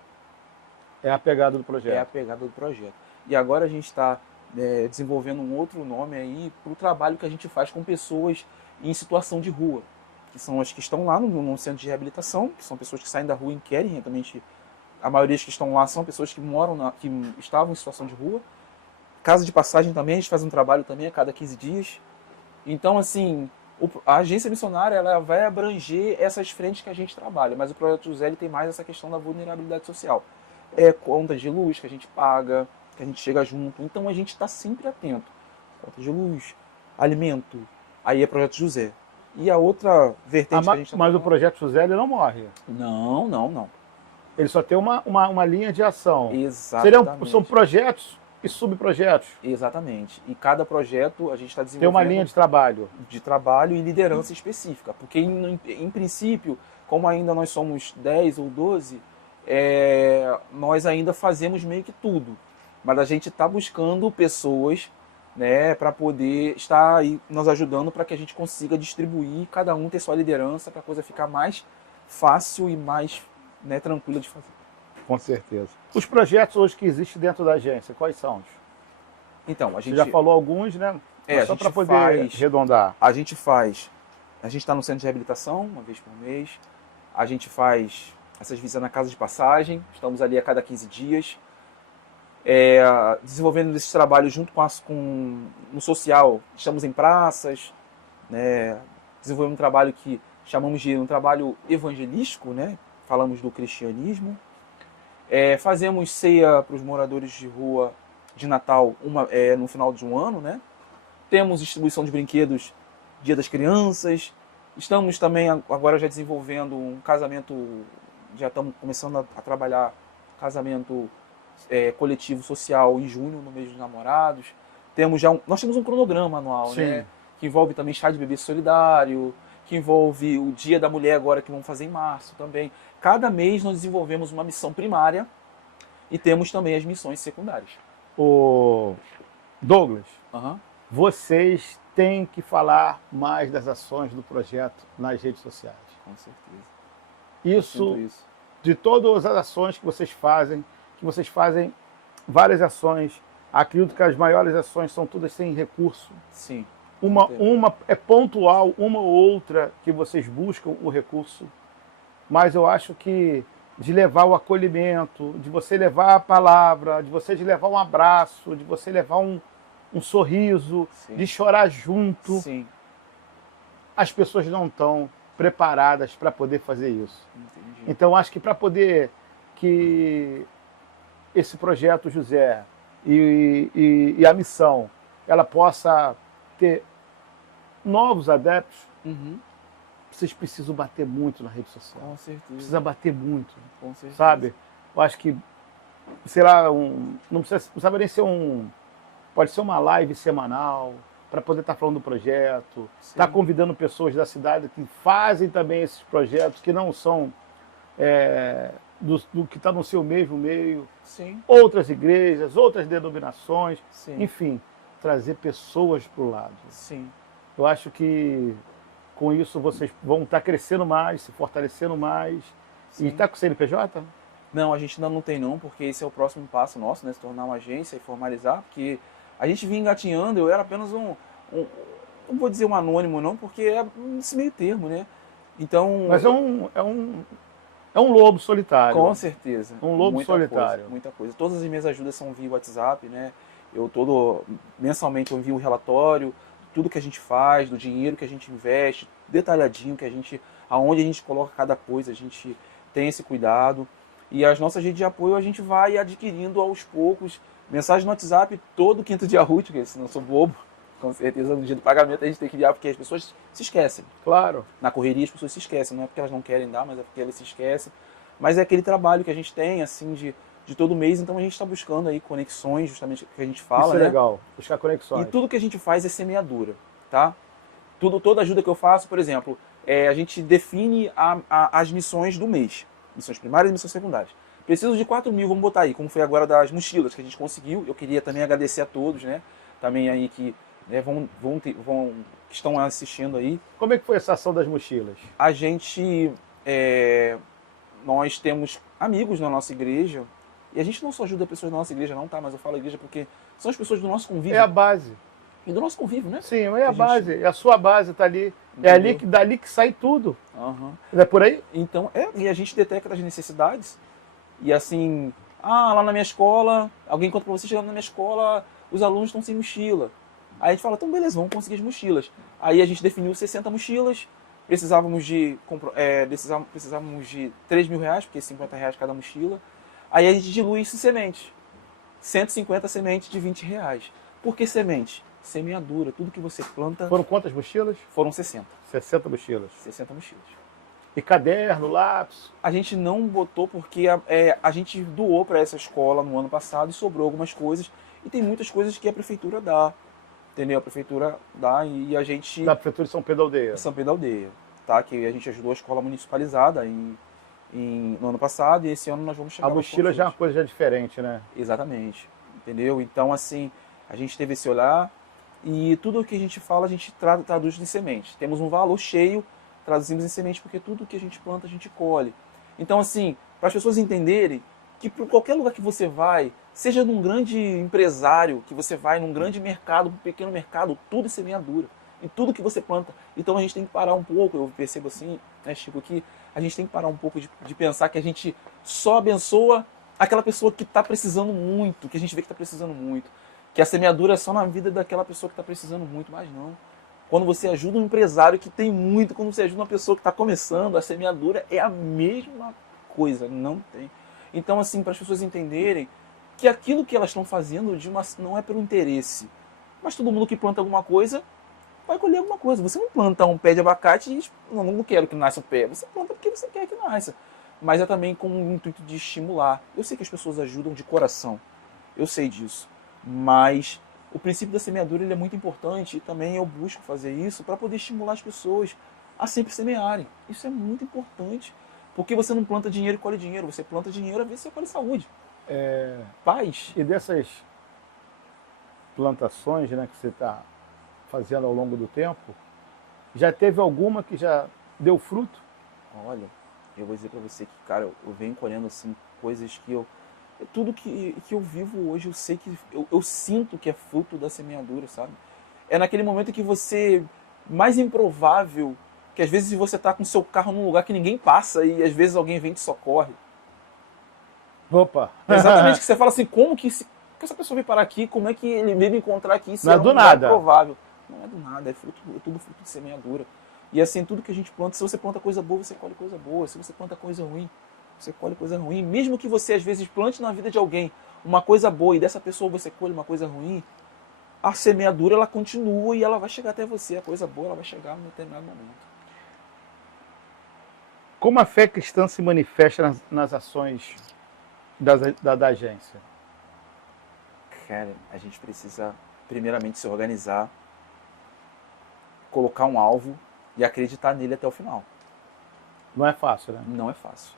É a pegada do projeto. É a pegada do projeto. E agora a gente está desenvolvendo um outro nome aí para o trabalho que a gente faz com pessoas em situação de rua, que são as que estão lá no centro de reabilitação, que são pessoas que saem da rua e querem realmente. A maioria que estão lá são pessoas que que estavam em situação de rua, Casa de passagem também, a gente faz um trabalho também a cada 15 dias. Então, assim, a agência missionária ela vai abranger essas frentes que a gente trabalha, mas o Projeto José ele tem mais essa questão da vulnerabilidade social. É contas de luz que a gente paga, que a gente chega junto, então a gente está sempre atento. Conta de luz, alimento, aí é Projeto José. E a outra vertente que a gente está Mas o Projeto José ele não morre. Não, não, não. Ele só tem uma linha de ação. Exatamente. São projetos e subprojetos. Exatamente. E cada projeto a gente está desenvolvendo... Tem uma linha de trabalho. De trabalho e liderança específica. Porque, em princípio, como ainda nós somos 10 ou 12, nós ainda fazemos meio que tudo. Mas a gente está buscando pessoas, né, para poder estar aí nos ajudando para que a gente consiga distribuir, cada um ter sua liderança, para a coisa ficar mais fácil e mais, né, tranquila de fazer. Com certeza. Os projetos hoje que existem dentro da agência, quais são? Então, a gente... Você já falou alguns, né? Só para poder arredondar. A gente está no centro de reabilitação, uma vez por mês. A gente faz essas visitas na casa de passagem, estamos ali a cada 15 dias. Desenvolvendo esse trabalho junto no social, estamos em praças, né? Desenvolvemos um trabalho que chamamos de um trabalho evangelístico, né? Falamos do cristianismo. Fazemos ceia para os moradores de rua de Natal no final de um ano, né? Temos distribuição de brinquedos Dia das Crianças. Estamos também agora já desenvolvendo um casamento, já estamos começando a trabalhar casamento coletivo social em junho, no mês dos namorados. Nós temos um cronograma anual, né? Que envolve também chá de bebê solidário, que envolve o Dia da Mulher agora que vamos fazer em março também. Cada mês nós desenvolvemos uma missão primária e temos também as missões secundárias. O Douglas, Uhum. Vocês têm que falar mais das ações do projeto nas redes sociais. Com certeza. Isso, de todas as ações que vocês fazem várias ações. Acredito que as maiores ações são todas sem recurso. Sim. Uma é pontual, uma ou outra que vocês buscam o recurso. Mas eu acho que de levar o acolhimento, de você levar a palavra, de você levar um abraço, de você levar um sorriso, Sim. de chorar junto. Sim. As pessoas não estão preparadas para poder fazer isso. Entendi. Então acho que para poder que esse projeto José e a missão ela possa ter novos adeptos, vocês precisam bater muito na rede social. Com certeza. Precisa bater muito. Com certeza. Sabe? Eu acho que, sei lá, não precisa nem ser pode ser uma live semanal, para poder estar falando do projeto, estar convidando pessoas da cidade que fazem também esses projetos, que não são do que está no seu mesmo meio. Sim. Outras igrejas, outras denominações, Sim. enfim, trazer pessoas para o lado. Sim. Eu acho que com isso vocês vão estar crescendo mais, se fortalecendo mais. Sim. E está com o CNPJ? Não, a gente ainda não tem não, porque esse é o próximo passo nosso, né? Se tornar uma agência e formalizar, porque a gente vinha engatinhando, eu era apenas não vou dizer um anônimo não, porque é esse meio termo, né? Então... Mas é um lobo solitário. Com certeza. Um lobo solitário. Muita coisa. Todas as minhas ajudas são via WhatsApp, né? Mensalmente eu envio um relatório, tudo que a gente faz, do dinheiro que a gente investe, detalhadinho, aonde a gente coloca cada coisa, a gente tem esse cuidado. E as nossas redes de apoio a gente vai adquirindo aos poucos. Mensagem no WhatsApp todo quinto dia útil, porque senão eu sou bobo. Com certeza no dia do pagamento a gente tem que enviar, porque as pessoas se esquecem. Claro. Na correria as pessoas se esquecem, não é porque elas não querem dar, mas é porque elas se esquecem. Mas é aquele trabalho que a gente tem, assim, de todo mês, então a gente está buscando aí conexões, justamente que a gente fala, Isso é legal, buscar conexões. E tudo que a gente faz é semeadura, tá? Toda ajuda que eu faço, por exemplo, a gente define as missões do mês. Missões primárias e missões secundárias. Preciso de 4 mil, vamos botar aí, como foi agora das mochilas que a gente conseguiu. Eu queria também agradecer a todos, né? Também aí que que estão assistindo aí. Como é que foi essa ação das mochilas? A gente, nós temos amigos na nossa igreja, e a gente não só ajuda pessoas da nossa igreja não, tá? Mas eu falo igreja porque são as pessoas do nosso convívio. É a base. E do nosso convívio, né? Sim, é a base, é a sua base está ali. Entendeu? É dali que sai tudo. Uhum. Não é por aí? Então, e a gente detecta as necessidades, e assim, lá na minha escola, alguém conta pra você, chegando na minha escola, os alunos estão sem mochila. Aí a gente fala, então beleza, vamos conseguir as mochilas. Aí a gente definiu 60 mochilas, precisávamos de R$ 3.000, porque R$ 50 cada mochila. Aí a gente dilui isso em sementes. 150 sementes de R$ 20. Por que semente? Semeadura, tudo que você planta... Foram quantas mochilas? Foram 60. 60 mochilas. 60 mochilas. E caderno, lápis? A gente não botou porque a gente doou para essa escola no ano passado e sobrou algumas coisas. E tem muitas coisas que a prefeitura dá. Entendeu? A prefeitura dá e a gente... Da prefeitura de São Pedro da Aldeia. São Pedro da Aldeia. Tá? Que a gente ajudou a escola municipalizada no ano passado e esse ano nós vamos chegar... A mochila já é uma coisa já diferente, né? Exatamente. Entendeu? Então, assim, a gente teve esse olhar e tudo o que a gente fala, a gente traduz em semente. Temos um valor cheio, traduzimos em semente, porque tudo que a gente planta, a gente colhe. Então, assim, para as pessoas entenderem que por qualquer lugar que você vai, seja num grande empresário, que você vai num grande mercado, num pequeno mercado, tudo é semeadura. E tudo que você planta. Então a gente tem que parar um pouco, eu percebo assim, né, Chico, que a gente tem que parar um pouco de pensar que a gente só abençoa aquela pessoa que está precisando muito, que a gente vê que está precisando muito. Que a semeadura é só na vida daquela pessoa que está precisando muito, mas não. Quando você ajuda um empresário que tem muito, quando você ajuda uma pessoa que está começando, a semeadura é a mesma coisa, não tem. Então, assim, para as pessoas entenderem que aquilo que elas estão fazendo não é pelo interesse. Mas todo mundo que planta alguma coisa vai colher alguma coisa. Você não planta um pé de abacate e diz, não quero que nasça o pé. Você planta porque você quer que nasça. Mas é também com o intuito de estimular. Eu sei que as pessoas ajudam de coração. Eu sei disso. Mas o princípio da semeadura ele é muito importante e também eu busco fazer isso para poder estimular as pessoas a sempre semearem. Isso é muito importante. Porque você não planta dinheiro e colhe dinheiro. Você planta dinheiro, às vezes você colhe saúde. Paz. E dessas plantações, né, que você está fazendo ao longo do tempo, já teve alguma que já deu fruto? Olha, eu vou dizer para você que, cara, eu venho colhendo assim coisas que tudo que eu vivo hoje, eu sei que eu sinto que é fruto da semeadura, sabe? É naquele momento que você mais improvável, que às vezes você tá com seu carro num lugar que ninguém passa e às vezes alguém vem e te socorre. Opa! É exatamente que você fala assim, como que essa pessoa veio parar aqui, como é que ele veio me encontrar aqui, se não é um do lugar nada. provável. Não é do nada, é tudo fruto de semeadura. E assim, tudo que a gente planta, se você planta coisa boa, você colhe coisa boa. Se você planta coisa ruim, você colhe coisa ruim. Mesmo que você às vezes plante na vida de alguém uma coisa boa e dessa pessoa você colhe uma coisa ruim, a semeadura ela continua e ela vai chegar até você. A coisa boa ela vai chegar em determinado momento. Como a fé cristã se manifesta nas ações da agência? Cara, a gente precisa primeiramente se organizar, colocar um alvo e acreditar nele até o final. Não é fácil, né? Não é fácil.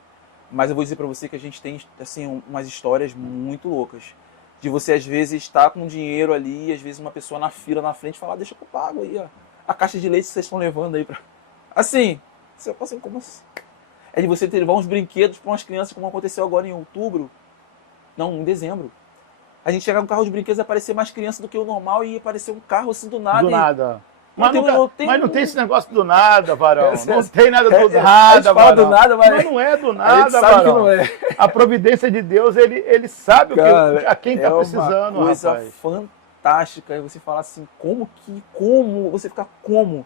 Mas eu vou dizer para você que a gente tem assim umas histórias muito loucas. De você às vezes estar com dinheiro ali, e às vezes uma pessoa na fila na frente falar, deixa que eu pago aí, ó. A caixa de leite que vocês estão levando aí para. Assim, você fala assim, como assim? É de você levar uns brinquedos para umas crianças, como aconteceu agora em outubro. Não, em dezembro. A gente chegar com um carro de brinquedos e aparecer mais criança do que o normal e aparecer um carro assim do nada. Do nada. Mas Mas não tem esse negócio do nada, Varão. Não tem nada do a gente nada, fala Varão. do nada, mas não é do a nada, gente sabe Varão. que não é. A providência de Deus, ele sabe Cara, a quem está precisando, uma coisa rapaz. fantástica. E você falar assim, como, você ficar como?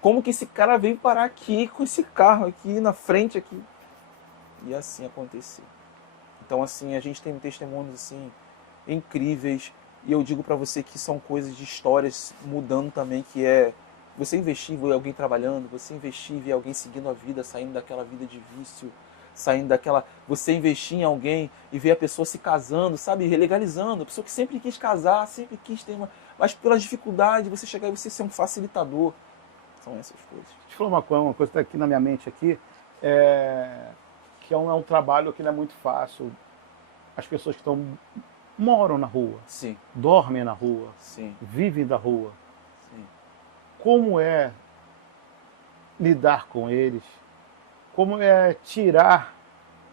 Como que esse cara veio parar aqui com esse carro aqui na frente aqui? E assim aconteceu. Então assim, a gente tem testemunhos assim incríveis. E eu digo para você que são coisas de histórias mudando também, que é você investir em ver alguém trabalhando, você investir em ver alguém seguindo a vida, saindo daquela vida de vício, saindo daquela... Você investir em alguém e ver a pessoa se casando, sabe? Legalizando. A pessoa que sempre quis casar, sempre quis ter uma... Mas pela dificuldade, você chegar e você ser um facilitador. São essas coisas. Deixa eu falar uma coisa que está aqui na minha mente aqui, que é um trabalho que não é muito fácil. As pessoas que moram na rua, Sim. dormem na rua, Sim. vivem da rua. Sim. Como é lidar com eles? Como é tirar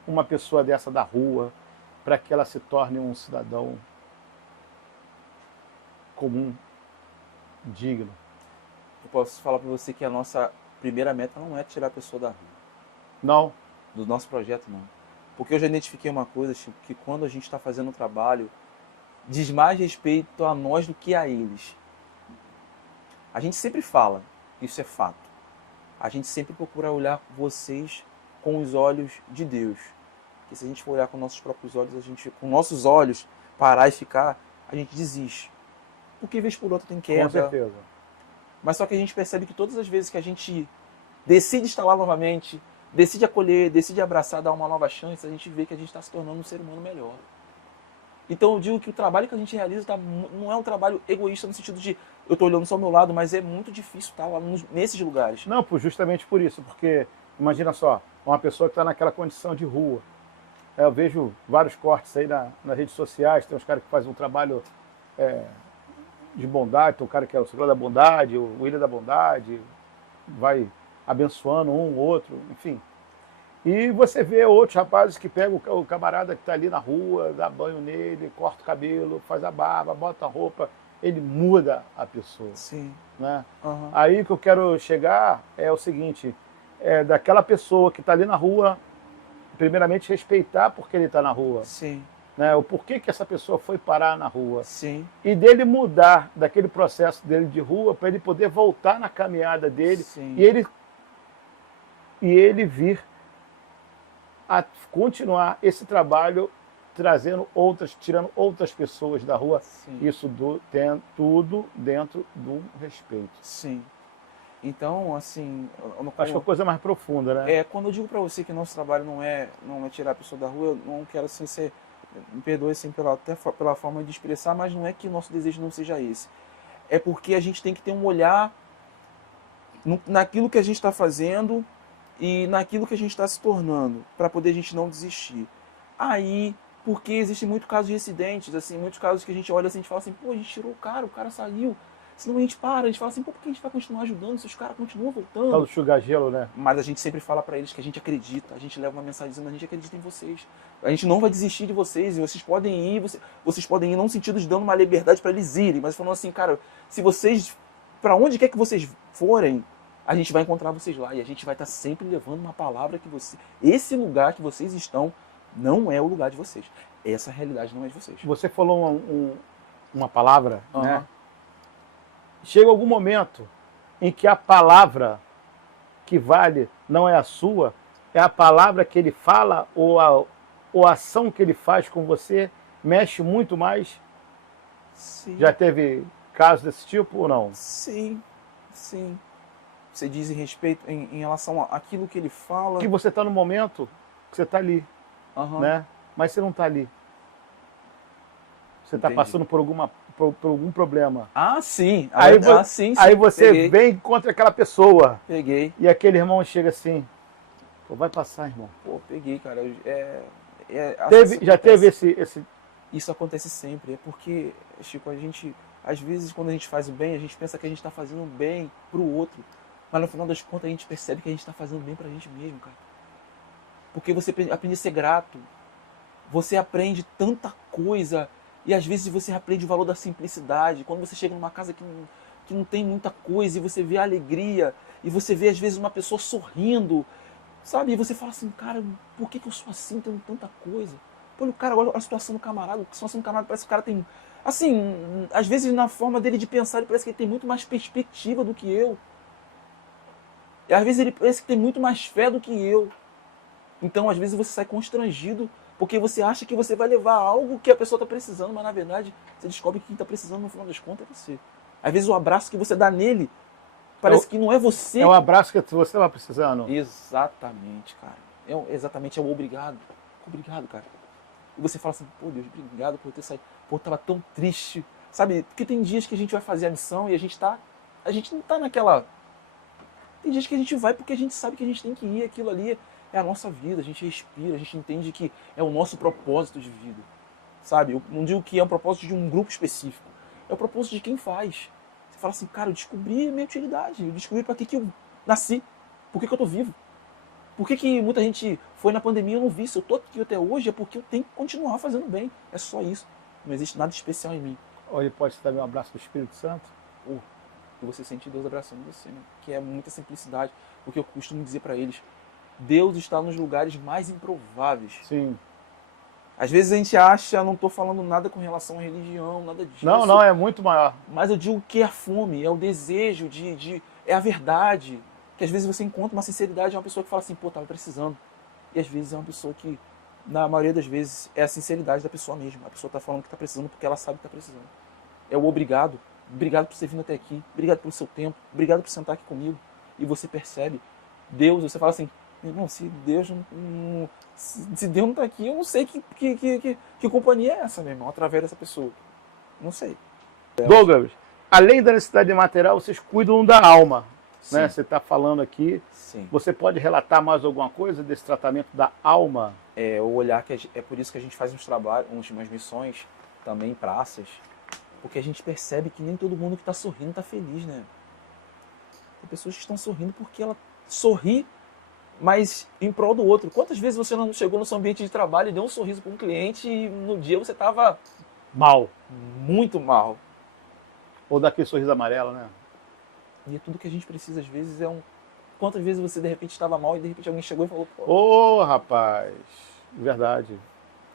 uma pessoa dessa da rua para que ela se torne um cidadão comum, digno? Eu posso falar para você que a nossa primeira meta não é tirar a pessoa da rua. Não? Do nosso projeto, não. Porque eu já identifiquei uma coisa, Chico, que quando a gente está fazendo um trabalho diz mais respeito a nós do que a eles. A gente sempre fala, isso é fato. A gente sempre procura olhar vocês com os olhos de Deus. Porque se a gente for olhar com nossos próprios olhos, com nossos olhos, parar e ficar, a gente desiste. Porque vez por outra tem queda. Com certeza. Mas só que a gente percebe que todas as vezes que a gente decide estar lá novamente, decide acolher, decide abraçar, dar uma nova chance, a gente vê que a gente está se tornando um ser humano melhor. Então eu digo que o trabalho que a gente realiza não é um trabalho egoísta no sentido de eu estou olhando só o meu lado, mas é muito difícil estar lá nesses lugares. Não, justamente por isso, porque imagina só, uma pessoa que está naquela condição de rua. Eu vejo vários cortes aí nas redes sociais, tem uns caras que fazem um trabalho de bondade, tem um cara que é o Segredo da Bondade, o Ilha da Bondade, vai abençoando um, outro, enfim. E você vê outros rapazes que pegam o camarada que está ali na rua, dá banho nele, corta o cabelo, faz a barba, bota a roupa, ele muda a pessoa. Sim. Né? Uhum. Aí o que eu quero chegar é o seguinte, daquela pessoa que está ali na rua, primeiramente respeitar porque ele está na rua. Sim. Né? O porquê que essa pessoa foi parar na rua. Sim. E dele mudar daquele processo dele de rua para ele poder voltar na caminhada dele. Sim. E ele vir a continuar esse trabalho tirando outras pessoas da rua. Sim. Isso tem tudo dentro do respeito. Sim. Então, assim... Acho que é a coisa mais profunda, né? Quando eu digo para você que nosso trabalho não é tirar a pessoa da rua, eu não quero assim ser... Me perdoe assim, até pela forma de expressar, mas não é que o nosso desejo não seja esse. É porque a gente tem que ter um olhar naquilo que a gente está fazendo e naquilo que a gente está se tornando, para poder a gente não desistir. Aí, porque existe muito casos de incidentes, assim, muitos casos que a gente olha assim, a gente fala assim, pô, a gente tirou o cara saiu. Senão a gente para, a gente fala assim, pô, por que a gente vai continuar ajudando se os caras continuam voltando? Tal do chugar-gelo, né? Mas a gente sempre fala para eles que a gente acredita, a gente leva uma mensagem dizendo, a gente acredita em vocês. A gente não vai desistir de vocês, e vocês podem ir, vocês podem ir não no sentido de dando uma liberdade para eles irem, mas falando assim, cara, se vocês, para onde quer que vocês forem, a gente vai encontrar vocês lá, e a gente vai estar sempre levando uma palavra que esse lugar que vocês estão não é o lugar de vocês. Essa realidade não é de vocês. Você falou uma palavra, Uhum. né? Chega algum momento em que a palavra que vale não é a sua, é a palavra que ele fala ou a ação que ele faz com você mexe muito mais? Sim. Já teve casos desse tipo ou não? Sim, sim. Você diz em respeito, em relação àquilo que ele fala... Que você está no momento que você está ali, Uhum. né? Mas você não está ali. Você está passando por algum problema. Ah, sim. Sim. Aí você Peguei. vem contra aquela pessoa. Peguei. E aquele irmão chega assim, pô, vai passar, irmão. Pô, peguei, cara. Já teve esse... Isso acontece sempre. É porque, Chico, às vezes, quando a gente faz o bem, a gente pensa que a gente está fazendo bem pro outro. Mas no final das contas, a gente percebe que a gente está fazendo bem pra gente mesmo, cara. Porque você aprende a ser grato. Você aprende tanta coisa. E às vezes você aprende o valor da simplicidade. Quando você chega numa casa que não tem muita coisa e você vê a alegria, e você vê às vezes uma pessoa sorrindo, sabe? E você fala assim, cara, por que eu sou assim, tendo tanta coisa? Pô, o cara, olha a situação do camarada, a situação do camarada parece que o cara tem... Assim, às vezes na forma dele de pensar, ele parece que ele tem muito mais perspectiva do que eu. E às vezes ele parece que tem muito mais fé do que eu. Então, às vezes você sai constrangido porque você acha que você vai levar algo que a pessoa está precisando, mas na verdade você descobre que quem está precisando no final das contas é você. Às vezes o abraço que você dá nele parece que não é você. É o abraço que você estava precisando. Exatamente, cara. Exatamente, é o obrigado. Obrigado, cara. E você fala assim, pô, Deus, obrigado por ter saído. Pô, eu tava tão triste. Sabe, porque tem dias que a gente vai fazer a missão e a gente não tá naquela... Tem dias que a gente vai porque a gente sabe que a gente tem que ir, aquilo ali é a nossa vida, a gente respira, a gente entende que é o nosso propósito de vida, sabe? Eu não digo que é o propósito de um grupo específico, é o propósito de quem faz. Você fala assim, cara, eu descobri a minha utilidade, eu descobri para que eu nasci, por que eu tô vivo. Por que muita gente foi na pandemia e eu não vi? Se eu tô aqui até hoje é porque eu tenho que continuar fazendo bem, é só isso. Não existe nada especial em mim. Ou ele pode dar um abraço do Espírito Santo? Que você sente Deus abraçando você, né? Que é muita simplicidade, porque eu costumo dizer para eles, Deus está nos lugares mais improváveis. Sim. Às vezes a gente acha, não estou falando nada com relação à religião, nada disso. Não, não, é muito maior. Mas eu digo que é a fome, é o desejo é a verdade. Que às vezes você encontra uma sinceridade, é uma pessoa que fala assim, pô, tava precisando. E às vezes é uma pessoa que, na maioria das vezes, é a sinceridade da pessoa mesmo. A pessoa tá falando que tá precisando porque ela sabe que tá precisando. É o obrigado. Obrigado por ter vindo até aqui. Obrigado pelo seu tempo. Obrigado por sentar aqui comigo. E você percebe Deus, você fala assim, irmão, se Deus se Deus não tá aqui, eu não sei que companhia é essa, meu irmão, através dessa pessoa. Não sei. Douglas, além da necessidade de material, vocês cuidam da alma. Né? Você está falando aqui. Sim. Você pode relatar mais alguma coisa desse tratamento da alma? É o olhar que é por isso que a gente faz uns trabalhos, umas missões também em praças, porque a gente percebe que nem todo mundo que está sorrindo está feliz, né? Tem pessoas que estão sorrindo porque ela sorri, mas em prol do outro. Quantas vezes você não chegou no seu ambiente de trabalho e deu um sorriso para um cliente e no dia você estava mal, muito mal? Ou daquele sorriso amarelo, né? E é tudo que a gente precisa, às vezes, Quantas vezes você, de repente, estava mal e, de repente, alguém chegou e falou... Ô, rapaz, verdade.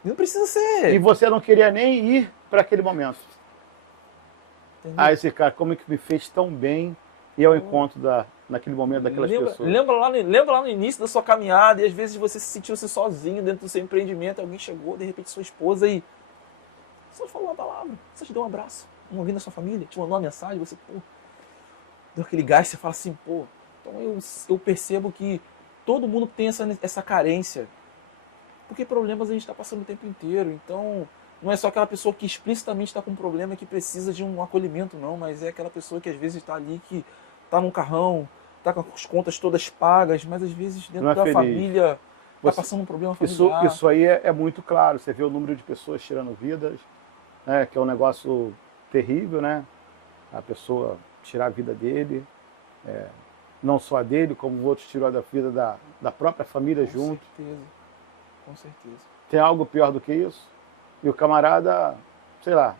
Não precisa ser... E você não queria nem ir para aquele momento. Entendeu? Ah, esse cara, como é que me fez tão bem e ao encontro naquele momento daquelas pessoas. Lembra lá no início da sua caminhada e às vezes você se sentiu-se sozinho dentro do seu empreendimento, alguém chegou, de repente, sua esposa e só falou uma palavra, só te deu um abraço, alguém da sua família te mandou uma mensagem, você, pô, deu aquele gás, você fala assim, pô... Então eu percebo que todo mundo tem essa carência. Porque problemas a gente está passando o tempo inteiro. Então não é só aquela pessoa que explicitamente está com um problema que precisa de um acolhimento, não. Mas é aquela pessoa que às vezes está ali, que está num carrão, está com as contas todas pagas, mas às vezes dentro da família está passando um problema familiar. Isso aí é muito claro. Você vê o número de pessoas tirando vidas, né, que é um negócio terrível, né? A pessoa tirar a vida dele. Não só a dele, como o outro tirou da vida da própria família junto. Com certeza. Tem algo pior do que isso? E o camarada, sei lá,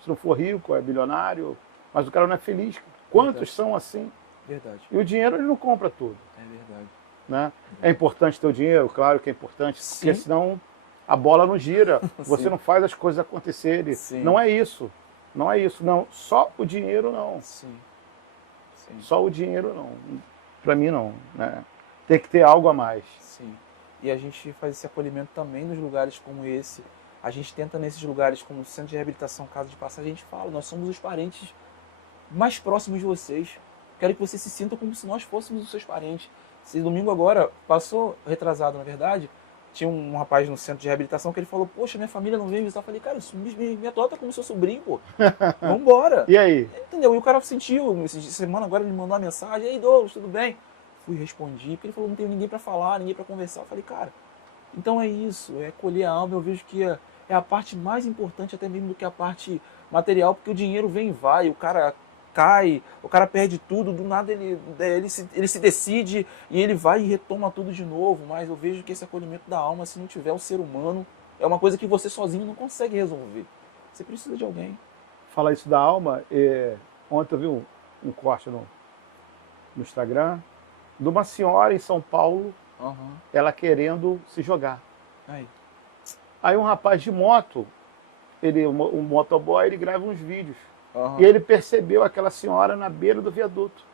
se não for rico, é bilionário, mas o cara não é feliz. Quantos são assim? Verdade. E o dinheiro ele não compra tudo. É verdade. Né? É importante ter o dinheiro, claro que é importante, porque senão a bola não gira. Você não faz as coisas acontecerem. Sim. Não é isso. Não é isso. Não. Só o dinheiro não. Sim. Só o dinheiro não. Para mim não. Né? Tem que ter algo a mais. Sim. E a gente faz esse acolhimento também nos lugares como esse. A gente tenta nesses lugares como o Centro de Reabilitação Casa de Passagem, a gente fala, nós somos os parentes mais próximos de vocês. Quero que vocês se sintam como se nós fôssemos os seus parentes. Esse domingo agora, passou retrasado na verdade, tinha um rapaz no Centro de Reabilitação que ele falou, poxa, minha família não veio visitar. Eu falei, cara, minha tota como seu sobrinho, pô. Vambora. E aí? Entendeu? E o cara sentiu, essa semana agora ele mandou uma mensagem, ei Douglas, tudo bem? Fui respondi, porque ele falou, não tenho ninguém para falar, ninguém para conversar. Eu falei, cara, então é isso, é colher a alma. Eu vejo que é a parte mais importante até mesmo do que a parte material, porque o dinheiro vem e vai, o cara cai, o cara perde tudo, do nada ele se decide e ele vai e retoma tudo de novo. Mas eu vejo que esse acolhimento da alma, se não tiver o ser humano, é uma coisa que você sozinho não consegue resolver. Você precisa de alguém. Falar isso da alma, ontem eu vi um corte no Instagram de uma senhora em São Paulo, ela querendo se jogar. Aí um rapaz de moto, um motoboy, ele grava uns vídeos. E ele percebeu aquela senhora na beira do viaduto.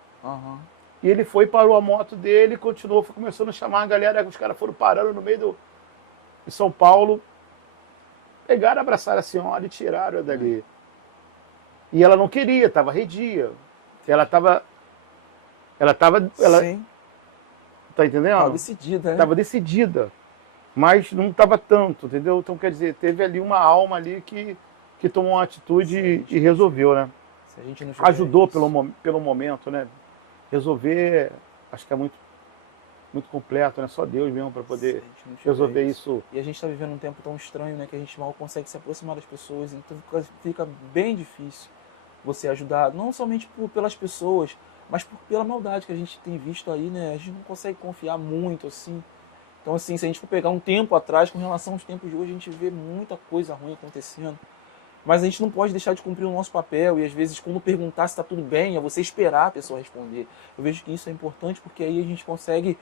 E ele foi, parou a moto dele, continuou, foi começando a chamar a galera, os caras foram parando no meio de São Paulo, pegaram, abraçaram a senhora e tiraram ela dali. E ela não queria, estava arredia. Ela Sim. Tá entendendo? Estava decidida, né? Estava decidida. Mas não estava tanto, entendeu? Então, quer dizer, teve ali uma alma ali que tomou uma atitude e resolveu, né? Se a gente não ajudou pelo momento, né? Resolver, acho que é muito, muito completo, né? Só Deus mesmo para poder resolver isso. E a gente está vivendo um tempo tão estranho, né? Que a gente mal consegue se aproximar das pessoas, então fica bem difícil você ajudar, não somente pelas pessoas, mas pela maldade que a gente tem visto aí, né? A gente não consegue confiar muito, assim. Então, assim, se a gente for pegar um tempo atrás, com relação aos tempos de hoje, a gente vê muita coisa ruim acontecendo. Mas a gente não pode deixar de cumprir o nosso papel e, às vezes, quando perguntar se está tudo bem, é você esperar a pessoa responder. Eu vejo que isso é importante porque aí a gente consegue,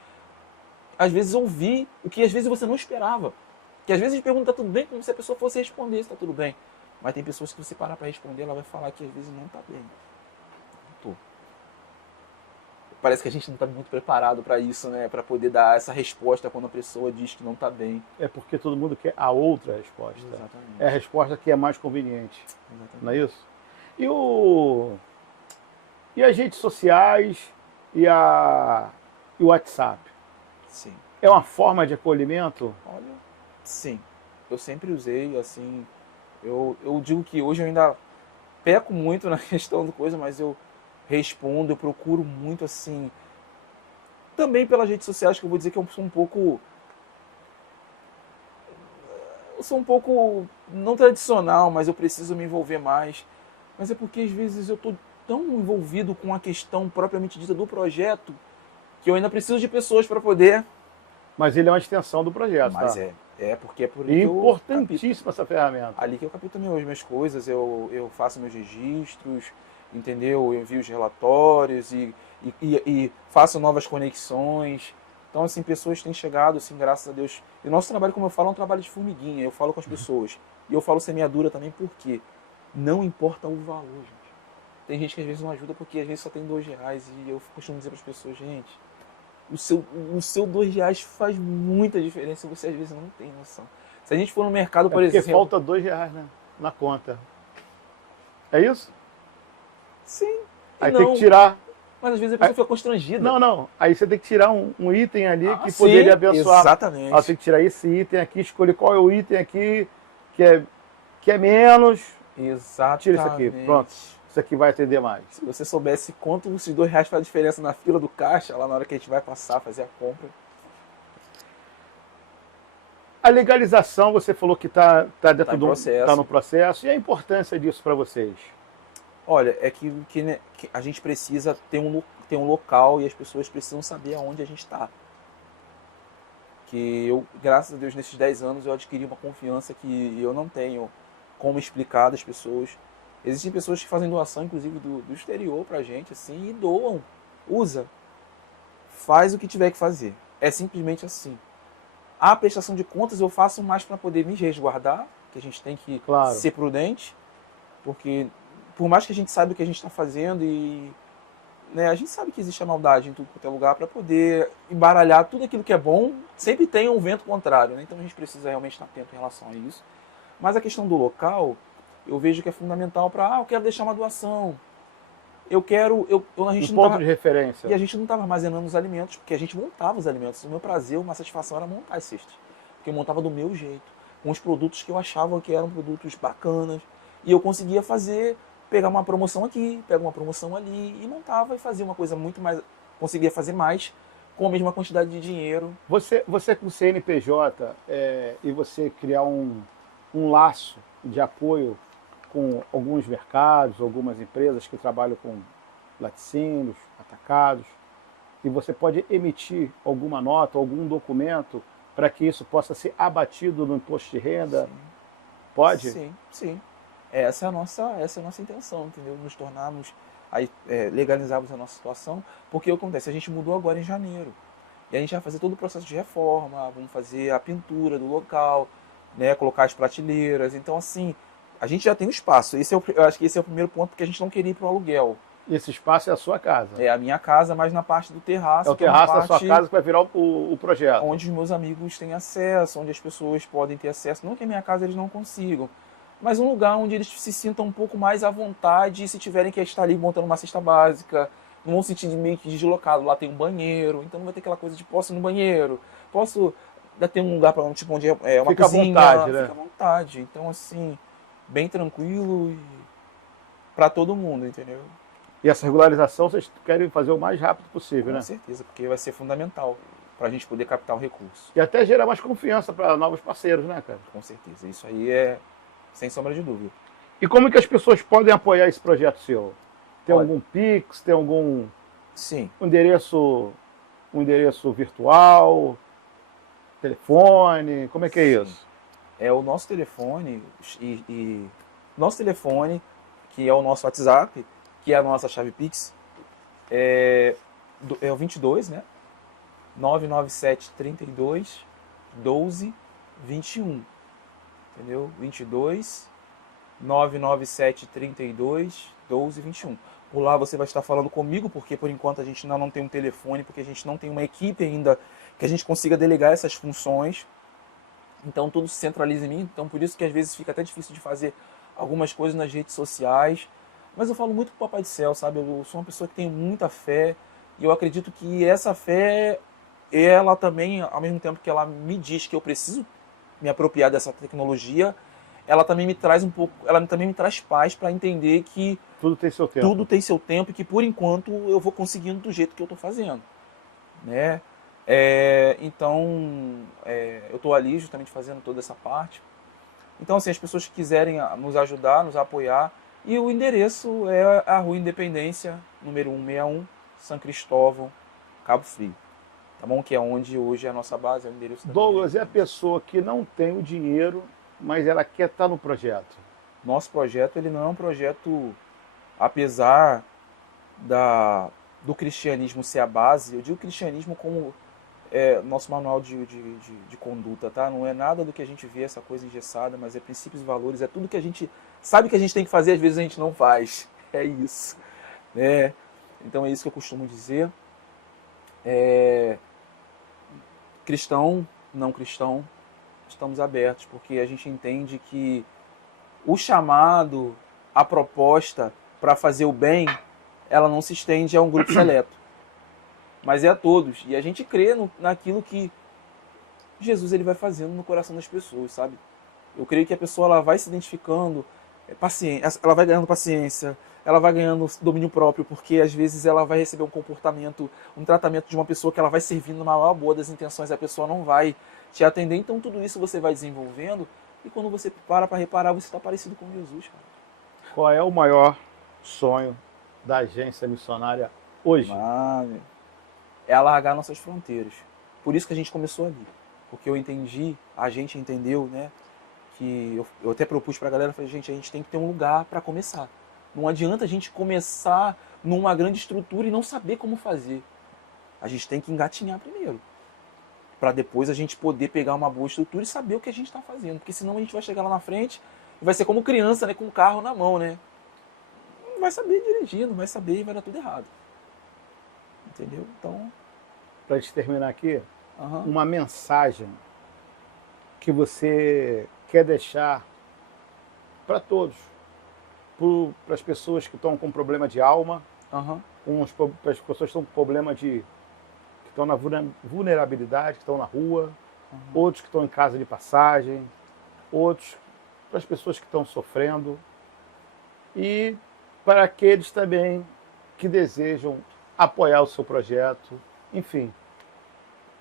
às vezes, ouvir o que, às vezes, você não esperava. Que às vezes a gente pergunta tá tudo bem, como se a pessoa fosse responder se tá tudo bem. Mas tem pessoas que você parar para responder, ela vai falar que às vezes não tá bem. Não tô. Parece que a gente não está muito preparado para isso, né? Para poder dar essa resposta quando a pessoa diz que não está bem. É porque todo mundo quer a outra resposta. Exatamente. É a resposta que é mais conveniente. Exatamente. Não é isso? E as redes sociais e o WhatsApp? Sim. É uma forma de acolhimento? Olha, sim. Eu sempre usei, assim... Eu digo que hoje eu ainda peco muito na questão do coisa, mas eu respondo, eu procuro muito, assim... Também pelas redes sociais, que eu vou dizer que eu sou um pouco... Eu sou um pouco, não tradicional, mas eu preciso me envolver mais. Mas é porque às vezes eu estou tão envolvido com a questão propriamente dita do projeto que eu ainda preciso de pessoas para poder... Mas ele é uma extensão do projeto, Mas tá? porque é por E isso que eu importantíssima essa ferramenta. ali que eu capto as minhas coisas, eu faço meus registros, entendeu? Eu envio os relatórios e faço novas conexões. Então, assim, pessoas têm chegado, assim, graças a Deus. E o nosso trabalho, como eu falo, é um trabalho de formiguinha. Eu falo com as pessoas. E eu falo semeadura também porque não importa o valor, gente. Tem gente que às vezes não ajuda porque às vezes só tem R$ 2. E eu costumo dizer para as pessoas, gente, o seu R$ 2 faz muita diferença e você às vezes não tem noção. Se a gente for no mercado, por porque exemplo... falta R$ 2, né? Na conta. É isso? Sim. Aí não. tem que tirar. Mas às vezes a pessoa fica constrangida. Não. Aí você tem que tirar um item ali que sim, poderia abençoar. Exatamente. Você tem que tirar esse item aqui, escolher qual é o item aqui que é menos. Exatamente. Tira isso aqui, pronto. Isso aqui vai atender mais. Se você soubesse quanto esses R$ 2 faz diferença na fila do caixa, lá na hora que a gente vai passar, fazer a compra. A legalização, você falou que está dentro Tá no processo. E a importância disso para vocês? Olha, é que a gente precisa ter um local e as pessoas precisam saber aonde a gente está. Que eu, graças a Deus, nesses 10 anos eu adquiri uma confiança que eu não tenho como explicar das pessoas. Existem pessoas que fazem doação, inclusive, do exterior pra gente, assim, e doam. Usa. Faz o que tiver que fazer. É simplesmente assim. A prestação de contas eu faço mais para poder me resguardar, que a gente tem que ser prudente, porque por mais que a gente saiba o que a gente está fazendo e né, a gente sabe que existe a maldade em tudo quanto é lugar, para poder embaralhar tudo aquilo que é bom, sempre tem um vento contrário, né? Então a gente precisa realmente estar atento em relação a isso. Mas a questão do local, eu vejo que é fundamental para, eu quero deixar uma doação, a gente ponto de referência. E a gente não estava armazenando os alimentos, porque a gente montava os alimentos. O meu prazer, uma satisfação era montar as cestas. Porque eu montava do meu jeito, com os produtos que eu achava que eram produtos bacanas. E eu conseguia pegar uma promoção aqui, pegar uma promoção ali, e montava e fazia uma coisa muito mais... Conseguia fazer mais com a mesma quantidade de dinheiro. Você com o CNPJ e você criar um laço de apoio com alguns mercados, algumas empresas que trabalham com laticínios, atacados, e você pode emitir alguma nota, algum documento para que isso possa ser abatido no imposto de renda? Sim. Pode? Sim. Essa é a nossa intenção, entendeu? Nos tornarmos, legalizarmos a nossa situação, porque o que acontece? A gente mudou agora em janeiro, e a gente vai fazer todo o processo de reforma, vamos fazer a pintura do local, né, colocar as prateleiras, então assim, a gente já tem um espaço. Eu acho que esse é o primeiro ponto, porque a gente não queria ir para o aluguel. Esse espaço é a sua casa? É a minha casa, mas na parte do terraço. É o terraço da sua casa que vai virar o projeto? Onde os meus amigos têm acesso, onde as pessoas podem ter acesso. Não que a minha casa eles não consigam, mas um lugar onde eles se sintam um pouco mais à vontade, se tiverem que estar ali montando uma cesta básica, não vão se sentir meio que deslocado. Lá tem um banheiro, então não vai ter aquela coisa de posso ir no banheiro, posso ter um lugar para onde é uma fica cozinha. À vontade, né? Fica à vontade. Então, assim, bem tranquilo e para todo mundo, entendeu? E essa regularização vocês querem fazer o mais rápido possível, né? Com certeza, porque vai ser fundamental para a gente poder captar o recurso. E até gerar mais confiança para novos parceiros, né, cara? Com certeza, isso aí é sem sombra de dúvida. E como que as pessoas podem apoiar esse projeto seu? Tem algum Pix, tem algum endereço virtual, telefone, como é que é isso? É o nosso telefone, que é o nosso WhatsApp, que é a nossa chave Pix, é o 22, né? 997 32 12 21, entendeu? 22 997 32 12 21. Por lá você vai estar falando comigo, porque por enquanto a gente ainda não tem um telefone, porque a gente não tem uma equipe ainda que a gente consiga delegar essas funções. Então tudo se centraliza em mim, então por isso que às vezes fica até difícil de fazer algumas coisas nas redes sociais. Mas eu falo muito pro Papai do Céu, sabe? Eu sou uma pessoa que tem muita fé e eu acredito que essa fé, ela também, ao mesmo tempo que ela me diz que eu preciso me apropriar dessa tecnologia, ela também me traz um pouco, ela também me traz paz para entender que tudo tem seu tempo. Tudo tem seu tempo e que por enquanto eu vou conseguindo do jeito que eu estou fazendo, né? Então eu estou ali justamente fazendo toda essa parte. Então assim, as pessoas que quiserem nos ajudar, nos apoiar, e o endereço é a Rua Independência, número 161, São Cristóvão, Cabo Frio. Tá bom? Que é onde hoje é a nossa base, é o endereço da Douglas é a pessoa que não tem o dinheiro, mas ela quer estar no projeto. Nosso projeto, ele não é um projeto, apesar do cristianismo ser a base, eu digo cristianismo como nosso manual de conduta, tá? Não é nada do que a gente vê, essa coisa engessada, mas é princípios e valores, é tudo que a gente sabe que a gente tem que fazer, às vezes a gente não faz. É isso, né? Então é isso que eu costumo dizer. Cristão, não cristão, estamos abertos, porque a gente entende que o chamado, a proposta para fazer o bem, ela não se estende a um grupo seleto, mas é a todos. E a gente crê naquilo que Jesus ele vai fazendo no coração das pessoas, sabe? Eu creio que a pessoa ela vai se identificando, ela vai ganhando paciência, ela vai ganhando domínio próprio, porque às vezes ela vai receber um comportamento, um tratamento de uma pessoa que ela vai servindo na maior boa das intenções, a pessoa não vai te atender. Então tudo isso você vai desenvolvendo e quando você para reparar, você está parecido com Jesus, cara. Qual é o maior sonho da agência missionária hoje? É alargar nossas fronteiras. Por isso que a gente começou ali. Porque eu entendi, a gente entendeu, né? Que eu até propus pra galera, falei, gente, a gente tem que ter um lugar para começar. Não adianta a gente começar numa grande estrutura e não saber como fazer. A gente tem que engatinhar primeiro. Para depois a gente poder pegar uma boa estrutura e saber o que a gente está fazendo. Porque senão a gente vai chegar lá na frente e vai ser como criança, né? Com o carro na mão, né? Não vai saber dirigir, não vai saber e vai dar tudo errado. Entendeu? Então... Para gente terminar aqui, uma mensagem que você quer deixar para todos. Para as pessoas que estão com problema de alma, para as pessoas que estão com problema que estão na vulnerabilidade, que estão na rua, outros que estão em casa de passagem, outros para as pessoas que estão sofrendo e para aqueles também que desejam apoiar o seu projeto, enfim,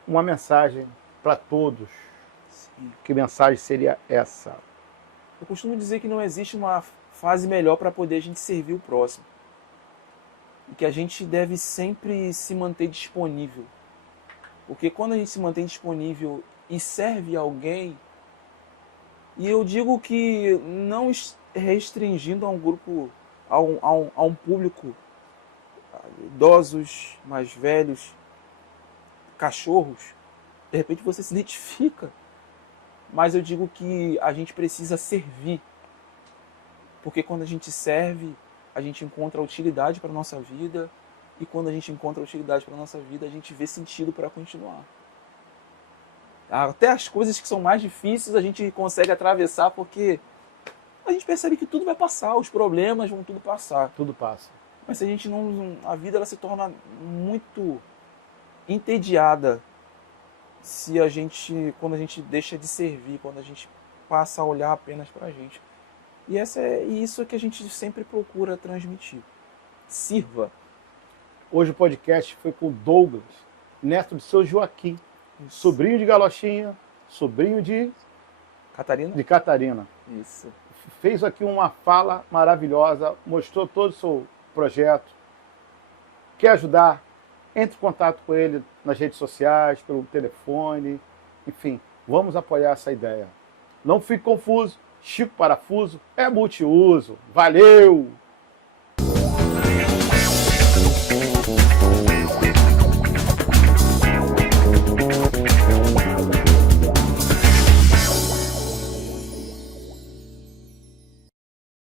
uma mensagem para todos. Sim. Que mensagem seria essa? Eu costumo dizer que não existe uma fase melhor para poder a gente servir o próximo. E que a gente deve sempre se manter disponível. Porque quando a gente se mantém disponível e serve alguém, e eu digo que não restringindo a um grupo, a um público, idosos, mais velhos, cachorros, de repente você se identifica. Mas eu digo que a gente precisa servir. Porque quando a gente serve, a gente encontra utilidade para a nossa vida. E quando a gente encontra utilidade para a nossa vida, a gente vê sentido para continuar. Até as coisas que são mais difíceis a gente consegue atravessar porque a gente percebe que tudo vai passar, os problemas vão tudo passar. Tudo passa. Mas se a gente não... A vida ela se torna muito entediada quando a gente deixa de servir, quando a gente passa a olhar apenas para a gente. E isso que a gente sempre procura transmitir. Sirva. Hoje o podcast foi com o Douglas, neto de seu Joaquim, sobrinho de Galochinha, sobrinho de Catarina. Isso. Fez aqui uma fala maravilhosa, mostrou todo o seu projeto. Quer ajudar? Entre em contato com ele nas redes sociais, pelo telefone, enfim, vamos apoiar essa ideia. Não fique confuso, Chico Parafuso é multiuso. Valeu!